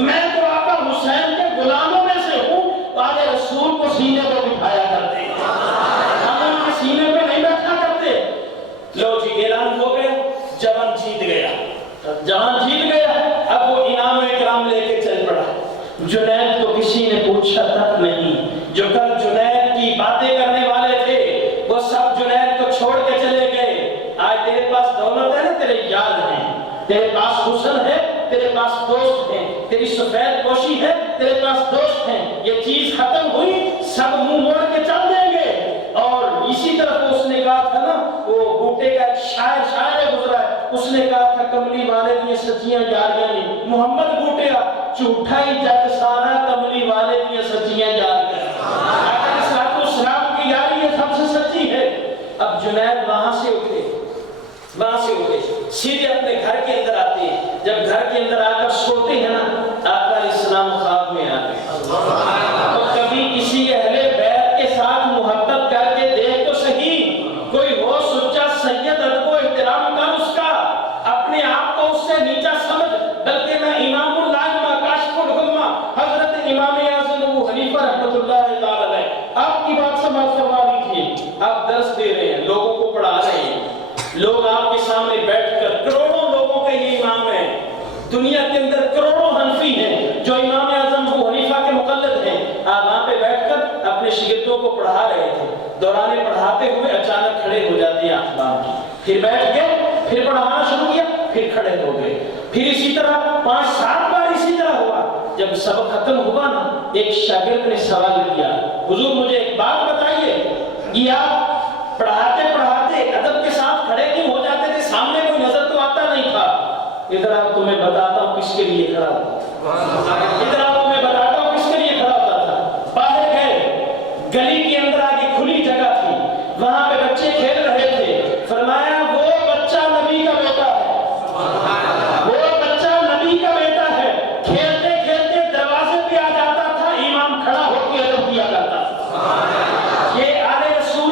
میں تو آقا حسین کے غلاموں میں سے ہوں، آل رسول کو سینے پہ بٹھایا کرتے ہیں، ہم ان کے سینے پہ نہیں بیٹھا کرتے۔ لو جی اعلان ہو گیا، جوان جیت گیا، جوان جیت گیا، اب وہ انعام اکرام لے کے چل پڑا۔ جنید کو کسی نے پوچھا تک نہیں، جو کل جنید کی باتیں کرنے والے تھے وہ سب جنید کو چھوڑ کے چلے گئے۔ آج تیرے پاس دولت ہے نا، تیرے یاد ہیں، تیرے پاس حسن ہے، تیرے پاس دوست ہیں، تیری سفید پوشی ہے، تیرے پاس دوست ہیں، یہ چیز ختم ہوئی سب منہ موڑ کے چل دیں گے۔ اور اسی طرح اس نے کہا تھا نا، وہ بوٹے کا ایک شاعر گزرا ہے، اس نے کہا تھا کملی والے دیے سچیاں یاریاں نہیں، محمد بوٹیا جھوٹا ہی جگ سارا، کملی والے دیے سچیاں یاریاں، اسلام کی یاری یہ سب سے سچی ہے۔ اب جنید وہاں سے اٹھے سیدھے اپنے گھر کے اندر آتے ہیں، جب گھر کے اندر آ کر سوتے ہیں نا، آقا علیہ السلام خواب میں آتے ہیں، تو کبھی کسی اہل بیت کے ساتھ محبت کر کے دیکھ تو صحیح، کوئی ہو سچا سید ادب و احترام کر اس کا، اپنے آپ کو اس سے نیچا سمجھ، بلکہ میں امام اللہ کاشف الغمہ حضرت امام اعظم ابو حنیفہ رحمۃ اللہ تعالی علیہ، آپ کی بات سماعت فرما لیجیے، آپ درس دے رہے ہیں، لوگوں کو پڑھا رہے ہیں، لوگ آپ کے سامنے بیٹھ کر، کروڑوں لوگوں کے یہ امام ہیں، دنیا کے اندر کروڑوں حنفی ہیں جو امام اعظم ابو حنیفہ کے مقلد ہیں، آپ وہاں پہ بیٹھ کر اپنے شاگردوں کو پڑھا رہے تھے، دورانے پڑھاتے ہوئے اچانک کھڑے ہو جاتے ہیں آسمان کی، پھر بیٹھ گئے، پھر پڑھانا شروع کیا، پھر کھڑے ہو گئے، پھر اسی طرح 5-7 بار اسی طرح ہوا۔ جب سبق ختم ہوا نا، ایک شاگرد نے سوال کیا، حضور مجھے ایک بات بتائیے، یہ آپ پڑھاتے پڑھاتے ادب کے ساتھ کھڑے کیوں ہو جاتے تھے؟ سامنے کوئی نظر تو آتا نہیں تھا۔ ادھر آپ تمہیں بتاتا ہوں کس کے لیے کھڑا ہوتا، ادھر آپ تمہیں بتاتا ہوں کس کے لیے کھڑا ہوتا تھا۔ باہر گئے، گلی کے اندر آگے کھلی جگہ تھی، وہاں پہ بچے کھیل رہے تھے، فرمایا وہ بچہ نبی کا بیٹا ہے، وہ بچہ نبی کا بیٹا ہے، کھیلتے کھیلتے دروازے پہ آ جاتا تھا، امام کھڑا ہو کے ادب کیا کرتا تھا۔ یہ آل رسول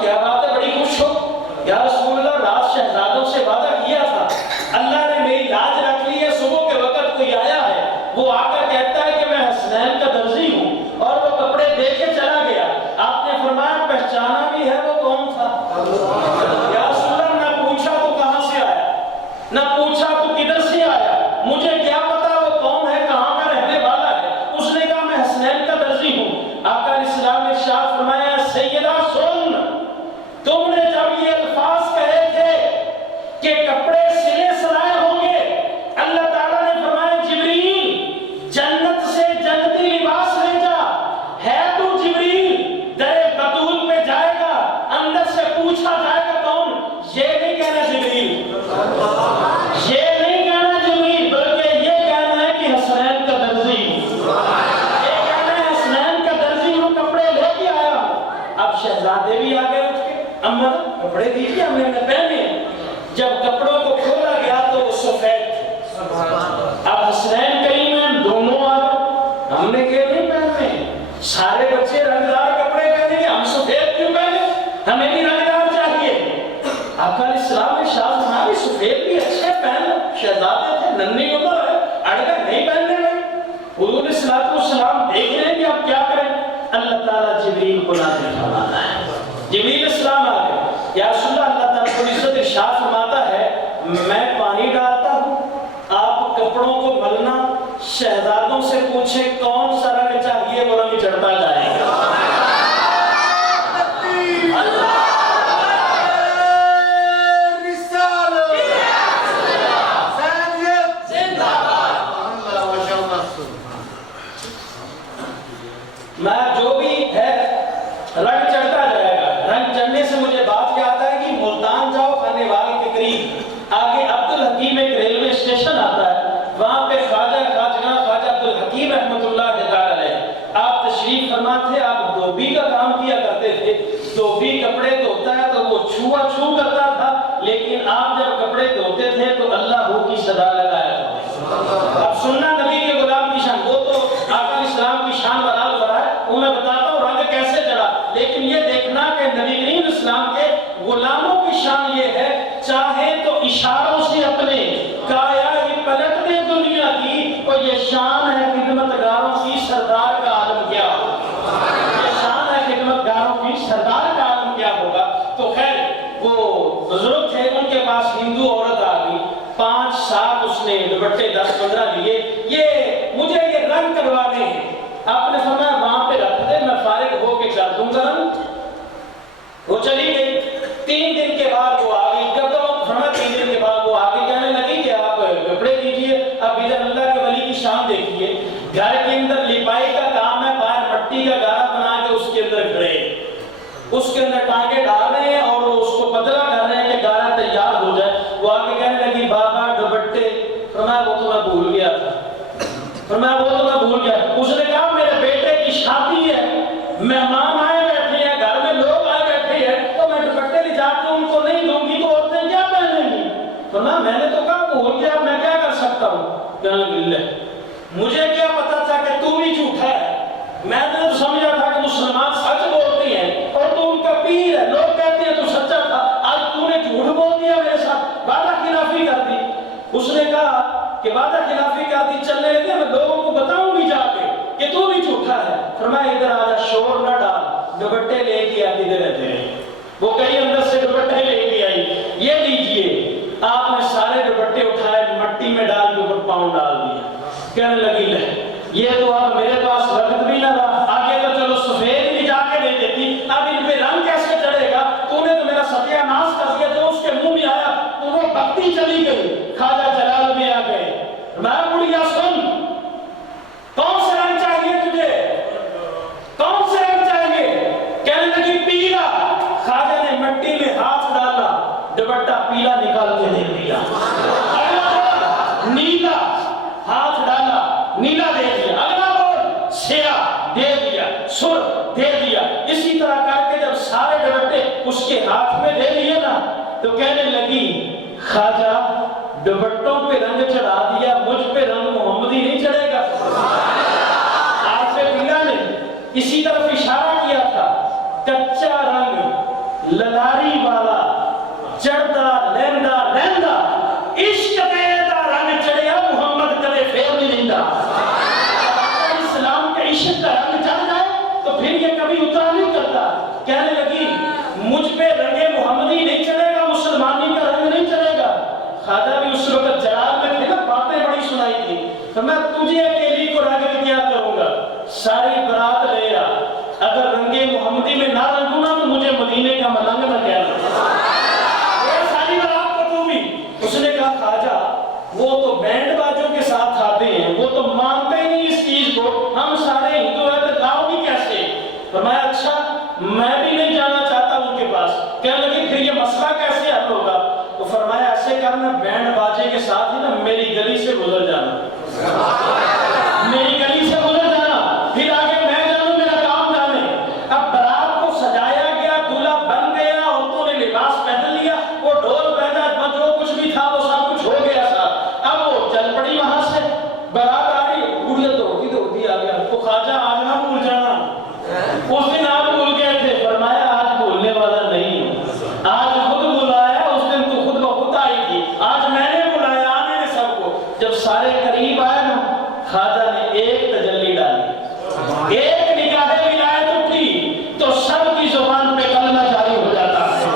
کیا بات ہے، بڑی خوش ہو یا رسول اللہ، رات شہزادوں سے وعدہ کیا تھا، اللہ نے میری لاج رکھ لی ہے، صبح کے وقت کوئی آیا ہے، وہ آ کر کہتا ہے کہ میں حسنین کا درزی ہوں، اور وہ کپڑے دے کے چلا گیا، آپ نے فرمایا پہچانا بھی ہے وہ کون تھا؟ یا رسول اللہ نہ پوچھا تو کہاں سے آیا، نہ پوچھا تو کدھر سے آیا، مجھے کیا پتا وہ کون ہے، کہاں کا رہنے والا ہے؟ اس نے کہا میں حسنین کا درزی ہوں۔ آقا اسلام نے ارشاد فرمایا سیدہ سن، تم نے جب یہ الفاظ کہے تھے کہ کپڑے سلے سلائے ہوں گے، اللہ تعالیٰ نے فرمایا جبریل جنت سے جنتی لباس لے جا، ہے تو جبریل در بطول پہ جائے گا، اندر سے پوچھا جائے گا کون، یہ نہیں کہنا جبریل، یہ نہیں کہنا جبریل، بلکہ یہ کہنا ہے کہ حسنین کا درزی، یہ کہنا ہے حسنین کا درزی ہوں، کپڑے لے کے آیا ہوں۔ اب شہزادے بھی آگے اٹھ کے اما کپڑے دیجیے ہم نے پہنے، جب کپڑوں کو کھولا گیا تو وہ سفید تھے۔ اب حسنین کریم ہیں دونوں آ گئے، ہم نے کہ نہیں پہننے، سارے بچے رنگدار کپڑے پہنیں گے، ہم سفید کیوں پہنے، ہمیں بھی رنگدار چاہیے۔ آقا اسلام نے شاہ ہماری سفید بھی اچھے پہن، شہزادے تھے ننھی عمر ہے، اڑ گئے نہیں پہننے میں، حضور صلی السلام دیکھ رہے ہیں کہ اب کیا کریں، اللہ تعالیٰ جبریل کو نازل فرماتا ہے، جبریل اسلام آ گئے، یا رسول اللہ، اللہ تعالیٰ کو عزت ارشاد فرماتا ہے میں پانی ڈالتا ہوں، آپ کپڑوں کو ملنا، شہزادوں سے پوچھیں کون سا رنگ چاہیے وہ رنگ چڑھتا جائے گا۔ میں جو بھی ہے رنگ چڑھتا جائے گا، رنگ چڑھنے سے مجھے بات یاد ہے کہ ملتان جاؤ خانے والی کے قریب آگے عبدالحکیم ایک ریلوے اسٹیشن آتا ہے، وہاں پہ خواجہ عبدالحکیم رحمۃ اللہ علیہ آپ تشریف فرما تھے، آپ دھوبی کا کام کیا کرتے تھے، دھوبی کپڑے دھوتا ہے تو وہ چھوا چھو کرتا تھا، لیکن آپ جب کپڑے دھوتے تھے تو اللہ ہو کی صدا لگایا تھا۔ اب سننا نبی کے غلام کی شان، وہ تو آقا اسلام کی شان برال ہو رہا ہے، وہ میں بتاتا ہوں رنگ کیسے چڑھا، لیکن یہ دیکھنا کہ نبی کریم اسلام کے غلاموں کی شان یہ ہے، چاہے تو اشاروں سے اپنے کایا ہی پلٹ دے دنیا کی، اور یہ شان ہے خدمتگاروں کی سردار کا عالم کیا ہوگا، یہ شان ہے خدمتگاروں کی سردار کا عالم کیا ہوگا۔ تو خیر وہ بزرگ تھے، ان کے پاس ہندو عورت آ گئی، 5 سال اس نے دوپٹے 10-15 لیے، یہ مجھے یہ رنگ کروانے ہیں، آپ نے فرمایا وہاں پہ رکھ دے میں فارغ ہو کے کر دوں گا رنگ، وہ چلی گئی، 3 دن کے بعد وہ آ گئی، جب تو فرمایا 3 دن کے بعد وہ آ گئی، کہنے لگی کہ آپ کپڑے دیجئے، اب ادھر اللہ کے ولی کی شان دیکھیے، گھر کے اندر لپائی کا کام ہے، باہر مٹی کا گارا بنا کے اس کے اندر کھڑے، اس کے اندر ٹانگے ڈال رہے ہیں اور اس کو پتلا کر رہے ہیں کہ گارا تیار ہو جائے، وہ آگے کہنے لگی بابا دوپٹے، فرمایا وہ تو میں بھول گیا تھا، فرمایا وہ تو میں بھول گیا، اس نے کہا میرے بیٹے کی شادی ہے، مہمان آئے بیٹھے ہیں، گھر میں لوگ آئے بیٹھے ہیں، تو میں دوپٹے لے جا کے ان کو نہیں دوں گی تو عورتیں کیا پہنیں گی، فرمایا میں نے تو کہا بھول گیا، میں کیا کر سکتا ہوں، کہنے لگی مجھے کیا پتا تھا کہ تو بھی جھوٹا ہے، میں نے تو سمجھا تھا کہ مسلمان سچ بولتے ہیں اور تو ان کا پیر ہے، لوگ کہتے ہیں تو سچا تھا، آج تو نے جھوٹ بول دیا میرے ساتھ، وعدہ خلافی کر دی۔ اس نے کہا کہ وعدہ خلافی کر دی، چلنے لگے میں لوگوں کو بتاؤں گی جا کے کہ تو بھی جھوٹا ہے، فرمایا ادھر آجا شور نہ ڈال، دوپٹے لے کے آ کدھر رہتے ہیں، وہ کہیں اندر سے دوپٹے لے کے آئی، یہ لیجئے، آپ نے سارے دوپٹے اٹھائے مٹی میں ڈال کے اوپر پاؤں ڈال دیا، کہنے لگی لے یہ تو اب میرے پاس وقت بھی نہ رہا، آگے تو چلو سفید بھی جا کے دے دیتی، اب ان پہ رنگ کیسے چڑھے گا، تو نے تو میرا ستیہ ناش کر دیا، جو اس کے منہ میں آیا تو وہ بکتی چلی گئی، خواجہ جلال میں آ گئے، میں بڑھیا سن کون سے رنگ چاہیے تجھے، کون سے رنگ چاہیے، کہنے لگی پیلا، خواجہ نے مٹی میں ہاتھ ڈالا، دوپٹہ پیلا نکال کے دے دیا، نیلا ہاتھ ڈالا نیلا دے دیا، اگلا بول سیاہ دے دیا، سر دے دیا، اسی طرح کر کے جب سارے دوپٹے اس کے ہاتھ میں دے دیے نا تو کہنے لگی خواجہ دوپٹوں پہ رنگ چڑھا دیا، مجھ پہ رنگ محمدی نہیں چڑھے گا، عارف باللہ نے اسی طرف اشارہ کیا تھا، کچا رنگ للاری والا چڑھتا لہندا لہندا عشق دا رنگ چڑھیا محمد کدے پھر نہیں لیندا اسلام کے عشق کا رنگ چڑھ جائے تو پھر یہ کبھی اترا نہیں کرتا کہنے لگی مجھ پہ رنگ محمدی نہیں چڑھے گا مسلمانی کا رنگ نہیں چڑھے گا خواجہ بھی اس وقت جلال میں تھے نا باتیں بڑی سنائی تھی تو میں تجھے اکیلی کو رنگ کیا کروں گا ساری برات لے آ اگر رنگ محمدی میں نہ رنگوں نا تو مجھے مدینے کا ملنگ نہ کہنا ساری برات کو تو بھی اس نے کہا خواجہ وہ تو بینڈ باجوں کے ساتھ آتے ہیں وہ تو مانتے ہی نہیں اس چیز کو ہم سارے ہندو ہیں تو لاؤ بھی کیسے فرمایا اچھا میں بھی نہیں جانا چاہتا ان کے پاس کہنے لگی پھر یہ مسئلہ کیسے حل ہوگا تو فرمایا ایسے کرنا بینڈ باجے کے ساتھ ہی نا میری گلی سے گزر جانا میری گلی سے گزر جانا پھر آگے میں جانوں میرا کام جانے اب برات کو سجایا گیا دلہا بن گیا عورتوں نے لباس پہن لیا وہ ڈھول بجا جو کچھ بھی تھا وہ سب کچھ ہو گیا ساتھ اب وہ چل پڑی وہاں سے برات آ گئی بڑھیا دوڑتی آ گیا تو خواجہ آج نہ بھول جانا اس دن آپ بھول گئے تھے فرمایا آج بھولنے والا نہیں ہوں آج خود بلایا اس دن تو خود بخود آئی تھی آج میں نے بلایا آنے نے سب کو جب سارے قریب آئے نا خواجہ نے ایک تجلی ڈالی ایک نگاہ ولایت اٹھی تو سب کی زبان پہ کلمہ جاری ہو جاتا ہے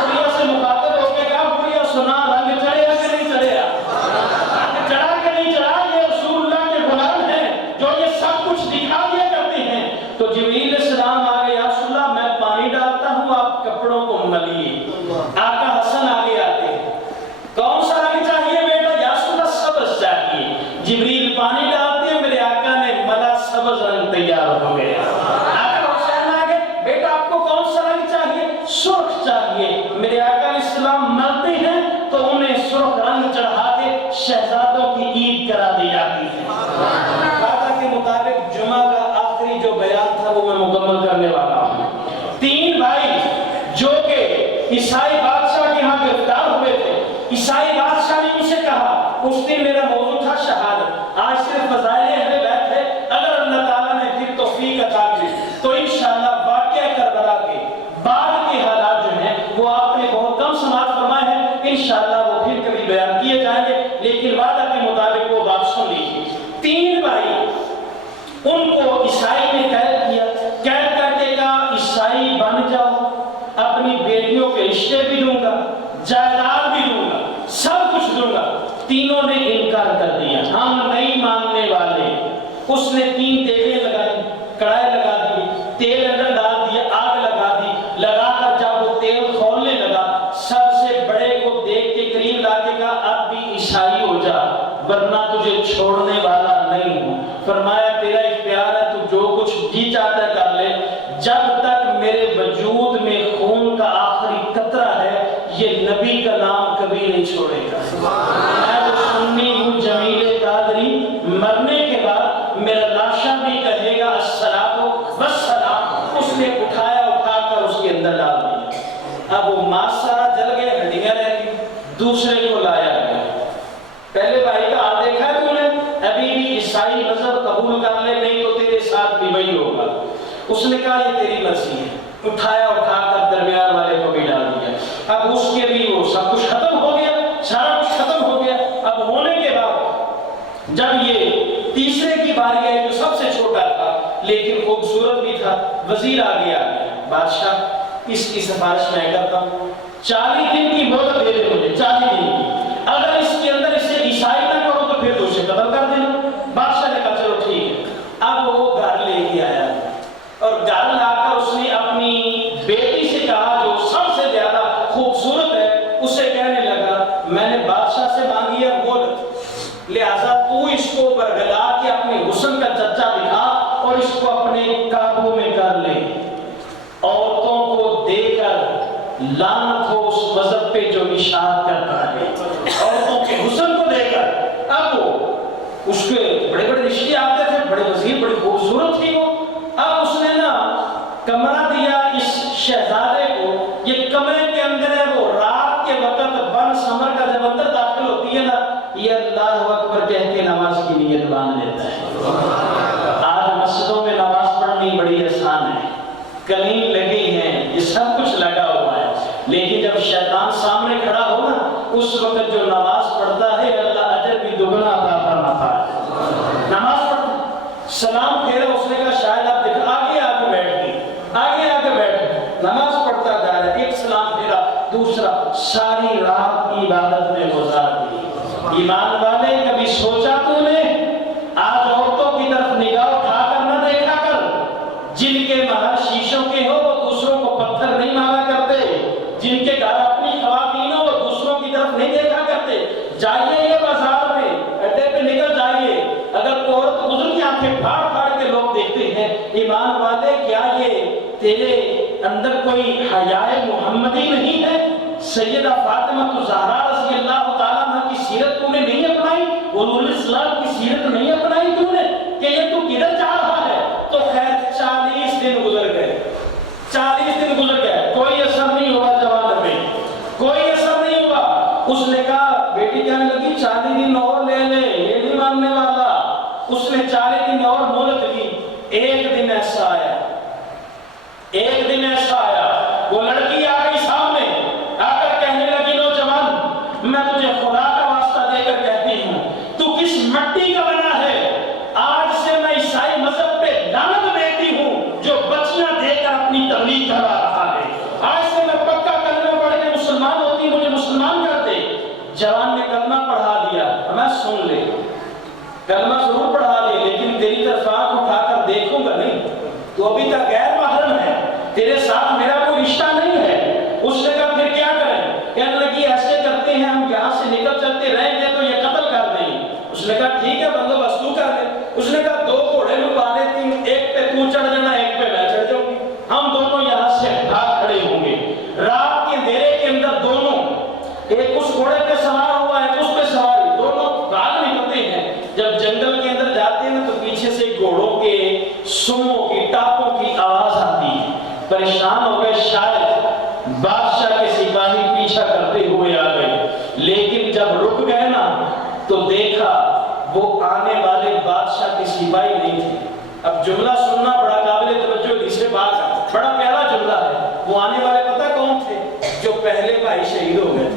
بڑھیا سے مخاطب ہو کے کہا بڑھیا سنا رنگ چڑھے کہ نہیں چڑھے رنگ چڑھا کہ نہیں چڑھا یہ رسول اللہ کے غلام ہیں جو یہ سب کچھ دکھا دیا کرتے ہیں تو جبریل السلام آگے یا رسول اللہ میں پانی ڈالتا ہوں آپ کپڑوں کو ملیے آقا حسن آگے آتے ہیں کون سا رنگ چاہیے بیٹا یا رسول اللہ سبز چاہیے جبریل پانی ڈالتے ہیں میرے آقا نے ملا سبز رنگ تیار ہو گیا آقا حسین آگے بیٹا آپ کو کون سا رنگ چاہیے سرخ چاہیے میرے آقا علیہ السلام ملتے ہیں تو انہیں سرخ رنگ چڑھا کے شہزادوں کی عید کرا دی جاتی ہے خواجہ کے مطابق جمعہ کا آخری جو بیان تھا وہ میں مکمل کرنے والا ہوں 3 بھائی جو کہ عیسائی بادشاہ کے ہاں گرفتار ہوئے تھے عیسائی بادشاہ نے ان سے کہا اس دن میرا موضوع تھا شہادت آج صرف فضائل اہل بیت ہے اگر اللہ تعالیٰ نے پھر توفیق عطا کی تو انشاءاللہ واقعہ کربلا کے بعد کے حالات جو ہیں وہ آپ نے بہت کم سماعت فرمائے ہیں انشاءاللہ وہ پھر کبھی بیان کیے جائیں گے لیکن وعدہ کے مطابق وہ بات سن لیجیے 3 بھائی ان کو عیسائی نے قید کیا قید کر کے کہا عیسائی بن جاؤ اپنی بیٹیوں کے رشتے بھی دوں گا جائیداد بھی دوں گا سب کچھ دوں گا تینوں نے انکار کر دیا ہم نہیں ماننے والے اس نے 3 تیغیں لگائی کڑھائی لگا دی تیل اندر ڈال دیا آگ لگا دی لگا کر جب وہ تیل کھولنے لگا سب سے بڑے کو دیکھ کے قریب لا کے کہا اب بھی عیسائی ہو جا ورنہ تجھے چھوڑنے والا نہیں ہوں فرمایا تیرا اختیار ہے تو جو کچھ جی چاہتا ہے کر لے جب تک میرے وجود میں خون کا آخری قطرہ ہے یہ نبی کا نام کبھی نہیں چھوڑے گا میں وہ سنی ہوں جمیل قادری مرنے کے بعد میرا لاشا بھی کہے گا الصلاۃ والسلام اس نے اٹھا کر اس کے اندر ڈال دیا اب وہ ماس سارا جل گیا ہڈیاں رہ گئی دوسرے کو لایا گیا پہلے بھائی کا ہاتھ دیکھا ہے تو نے ابھی بھی عیسائی مذہب قبول کر لے نہیں تو تیرے ساتھ بھی وہی ہوگا اس نے کہا یہ تیری مرضی ہے اٹھا کر درمیان والے کو بھی ڈال دیا اب اس کے بھی وہ سب کچھ ختم ہو گیا سارا کچھ ختم ہو گیا اب ہونے کے بعد جب یہ تیسرے کی باری آئی جو سب سے چھوٹا تھا لیکن خوبصورت بھی تھا وزیر آگے آ گیا بادشاہ اس کی سفارش میں کرتا ہوں 40 دن کی مہلت دے دے مجھے 40 دن کی اگر اس کے اندر اسے عیسائی نہ کرو تو پھر تو اسے قتل کر دینا بادشاہ نے کہا چلو ٹھیک ہے اب وہ گھر لے کے آیا اور گھر لا کر اس نے اپنی بیٹی سے کہا جو سب سے زیادہ خوبصورت ہے اسے کہنے لگا میں نے بادشاہ سے مانگی ہے مہلت لہذا تو اس کو برگلا کے اپنے حسن کا چرچا دکھا اور اس کو اپنے قابو میں کر لے عورتوں کو دے کر لعنت ہو اس مذہب پہ جو اشاعت کرتا ہے عورتوں کے حسن کو دے کر اب وہ اس کے بڑے بڑے رشتے آتے تھے بڑے وزیر بڑی خوبصورت تھی وہ اب اس نے نا کمرہ دیا اس شہزادے کو یہ کمرے کے اندر ہے وہ رات کے وقت بن سمر کا جب اندر داخل ہوتی ہے نا یہ اللہ اکبر کہہ کے نماز کی نیت باندھ لیتا ہے آج مسجدوں میں نماز پڑھنی بڑی آسان ہے کلیم لگی ہیں یہ سب کچھ لیکن جب شیطان سامنے کھڑا ہو نا اس وقت جو نماز پڑھتا ہے اللہ اجر بھی دگنا عطا فرماتا ہے. نماز پڑھتا سلام پھیرا اس نے کہا شاید آپ دیکھ آگے آ کے بیٹھ گئی, آگے آ کے بیٹھ گئی, نماز پڑھتا جا رہا ہے, ایک سلام پھیرا دوسرا, ساری رات کی عبادت میں گزار دی. ایمان والے کبھی سوچا تو نے آج عورتوں کی طرف نگاہ اٹھا کر نہ دیکھا کر, جن کے محل شیشوں کے ہو وہ دوسروں کو پتھر نہیں مارا کرتے, جن کے گھر اپنی خواتین ہو وہ دوسروں کی طرف نہیں دیکھا کرتے. جائیے یہ بازار میں اڈے پہ نکل جائیے, اگر کوئی عورت گزر کی آنکھیں پھاڑ پھاڑ کے لوگ دیکھتے ہیں. ایمان والے کیا یہ تیرے اندر کوئی حیائے محمدی نہیں ہے؟ سیدہ فاطمہ زہرا رضی اللہ تعالیٰ عنہ کی سیرت تو نے نہیں اپنائی, حضور اسلام کی سیرت نہیں اپنائی تو نے کہ یہ تو کدھر جا رہا ہے؟ تو خیر 40 دن گزر گئے, 40 دن گزر گئے, کوئی اثر نہیں ہوا جوان میں, کوئی اثر نہیں ہوا. اس نے کہا بیٹی کہنے لگی 40 دن اور لے لے, یہ نہیں ماننے والا. اس نے 40 دن اور مہلت لی. ایک دن ایسا آیا, ایک دن ایسا آیا, وہ لڑکی آ گئی سامنے, آ کر کہنے لگی نوجوان میں تجھے خدا کا واسطہ دے کر کہتی ہوں تو کس مٹی کا بنا ہے؟ آج سے میں عیسائی مذہب پہ لعنت دیتی ہوں جو بچیاں دے کر اپنی تبلیغ کرا رہا ہے. آج سے میں پکا کلمہ پڑھ کے مسلمان ہوتی, مجھے مسلمان کر دے. جوان نے کلمہ پڑھا دیا, میں سن لے کلمہ ضرور پڑھا دے لیکن تیری طرف آنکھ اٹھا کر دیکھوں گا نہیں, تو ابھی تک غیر محرم ہے, تیرے ساتھ میرا کوئی رشتہ نہیں ہے. اس نے کہا پھر کیا کریں؟ کہنے لگی ایسے کرتے ہیں ہم یہاں سے نکل چلتے رہیں گے تو یہ قتل کر دیں گے. اس نے کہا ٹھیک ہے بندوبست تو کر لے. اس نے کہا 2 گھوڑے لگا دیتی ہوں, ایک پہ تو چڑھ جانا ایک پہ میں چڑھ جاؤں گی, ہم دونوں یہاں سے بھاگ کھڑے ہوں گے. رات کے اندھیرے کے اندر دونوں, ایک اس گھوڑے پہ سوار ہوا ہے اس پہ سواری, دونوں بھاگ نکلتے ہیں. جب جنگل کے اندر جاتے ہیں تو پیچھے سے گھوڑوں کے سموں کی ٹاپوں کی آواز آتی ہے. پریشان ہو گئے, شاید بادشاہ کے سپاہی پیچھا کرتے ہوئے آ گئے, لیکن جب رک گئے نا تو دیکھا وہ آنے والے بادشاہ کے سپاہی نہیں تھے. اب جملہ سننا بڑا قابل توجہ, اس سے بات بڑا پیارا جملہ ہے. وہ آنے والے پتہ کون تھے؟ جو پہلے بھائی شہید ہو گئے تھے,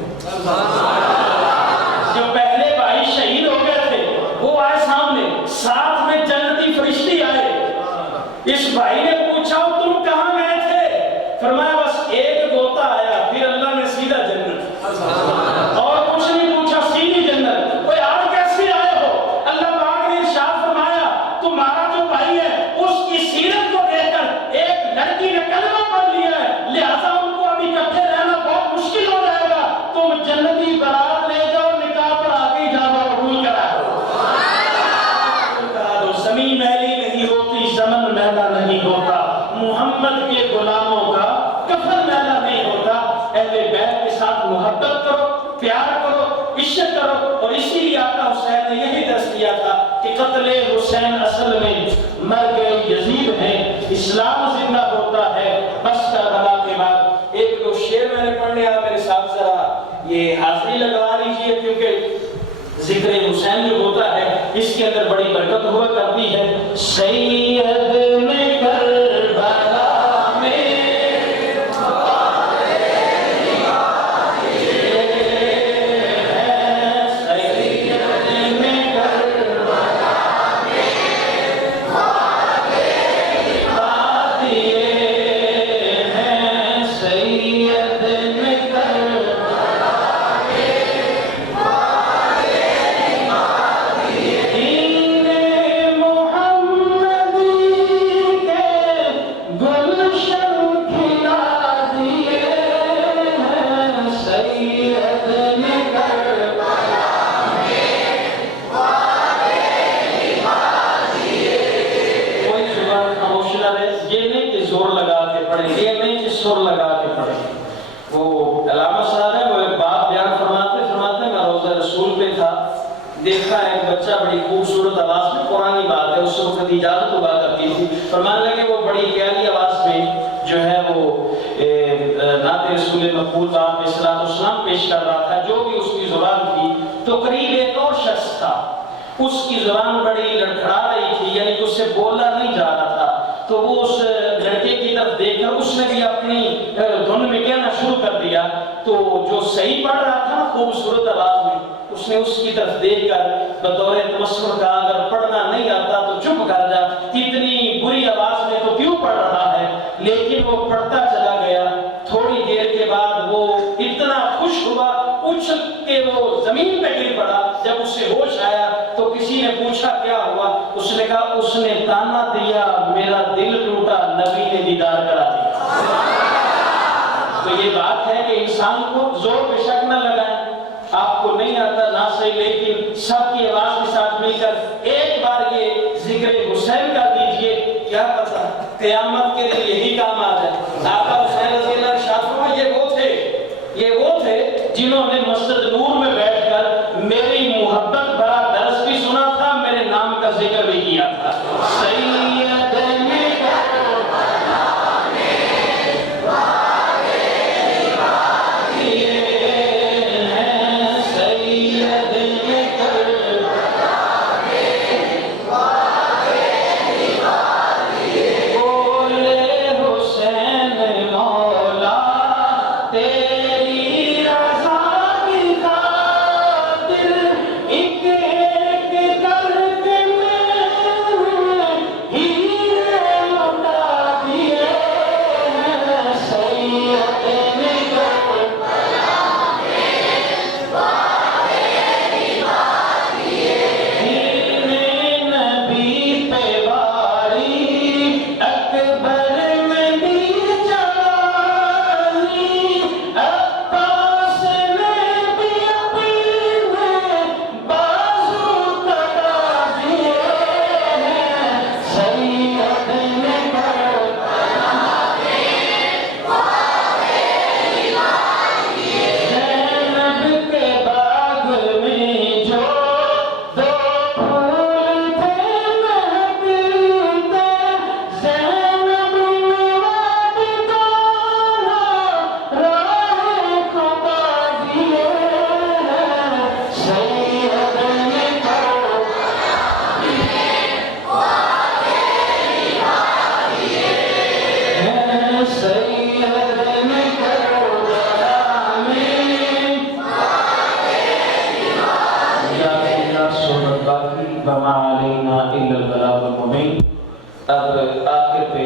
جو پہلے بھائی شہید ہو گئے تھے وہ آئے سامنے, ساتھ میں جنتی فرشتے آئے. اس بھائی نے پوچھا تم کہاں گئے تھے؟ فرمایا بس ایک غوطہ آیا, پھر اللہ نے سیدھا جنت, اور کچھ نہیں پوچھا, سیدھی جنت. کوئی آج کیسے آئے ہو؟ اللہ پاک نے ارشاد فرمایا تمہارا جو بھائی ہے اس کی سیرت کو دیکھ کر ایک لڑکی نے کلمہ پڑھ لیا ہے, لہذا ان کو ابھی اکٹھے رہنا بہت مشکل ہو جائے گا. تم جنتی برات لے جاؤ, نکاح پڑھا کے جاؤ, قبول کرا دو. زمین میلی نہیں ہوتی, زمن میلا نہیں ہوتا, محمد کے غلاموں کا کفن میلا نہیں ہوتا. اہل بیت کے ساتھ محبت کرو, پیار کرو, عشق کرو. اور اسی لیے آقا حسین نے یہی درس دیا تھا کہ قتل حسین اصل میں مر گئے یزید ہیں, اسلام زندہ ہوتا ہے بس کربلا کے بعد. ایک دو شعر میں نے پڑھنے, آپ میرے ساتھ ذرا یہ حاضری لگوا لیجیے کیونکہ ذکر حسین جو ہوتا ہے اس کے اندر بڑی برکت ہوا کرتی ہے. سید میں کربلا دیکھا ایک بچہ بڑی خوبصورت آواز میں, پرانی بات ہے اس وقت اجازت ہوا کرتی تھی, فرمانے لگے وہ بڑی پیاری آواز میں جو ہے وہ نعت رسول مقبول باپ اسلام پیش کر رہا تھا. جو بھی اس کی زبان تھی تو قریب ایک اور شخص تھا, اس کی زبان بڑی لڑکھڑا رہی تھی, یعنی کہ اس سے بولا نہیں جا رہا تھا. تو وہ اس لڑکے کی طرف دیکھ کر اس نے بھی اپنی دھن میں کہنا شروع کر دیا تو جو صحیح پڑھ رہا تھا خوبصورت آواز میں، اس نے اس کی طرف دیکھ کر بطور تبسم کہا اگر پڑھنا نہیں آتا تو چپ کر جا، اتنی بری آواز میں تو کیوں پڑھ رہا ہے؟ لیکن وہ پڑھتا چلا گیا۔ تھوڑی دیر کے بعد وہ اتنا خوش ہوا، اچھل کے وہ زمین پہ گر پڑا۔ جب اسے ہوش آیا تو کسی نے پوچھا کیا ہوا؟ اس نے کہا اس نے تانا دیا، میرا دل ٹوٹا، نبی نے دیدار کرا دیا۔ تو یہ بات ہے کہ انسان کو زور پہ شک نہ لگائیں، آپ کو نہیں آتا نہ صحیح، لیکن سب کی آواز کے ساتھ مل کر ایک بار یہ ذکر حسین کر دیجئے، کیا پتا قیامت کے دن یہی کام آ جائے۔ آقا حسین رضی اللہ عنہ شاہ یہ وہ تھے جنہوں نے مسجد نور میں بیٹھ کر میری محبت بھرا درس بھی سنا تھا، میرے نام کا ذکر بھی کیا تھا۔ وما علینا الا البلاغ المبین۔ اب آخر پہ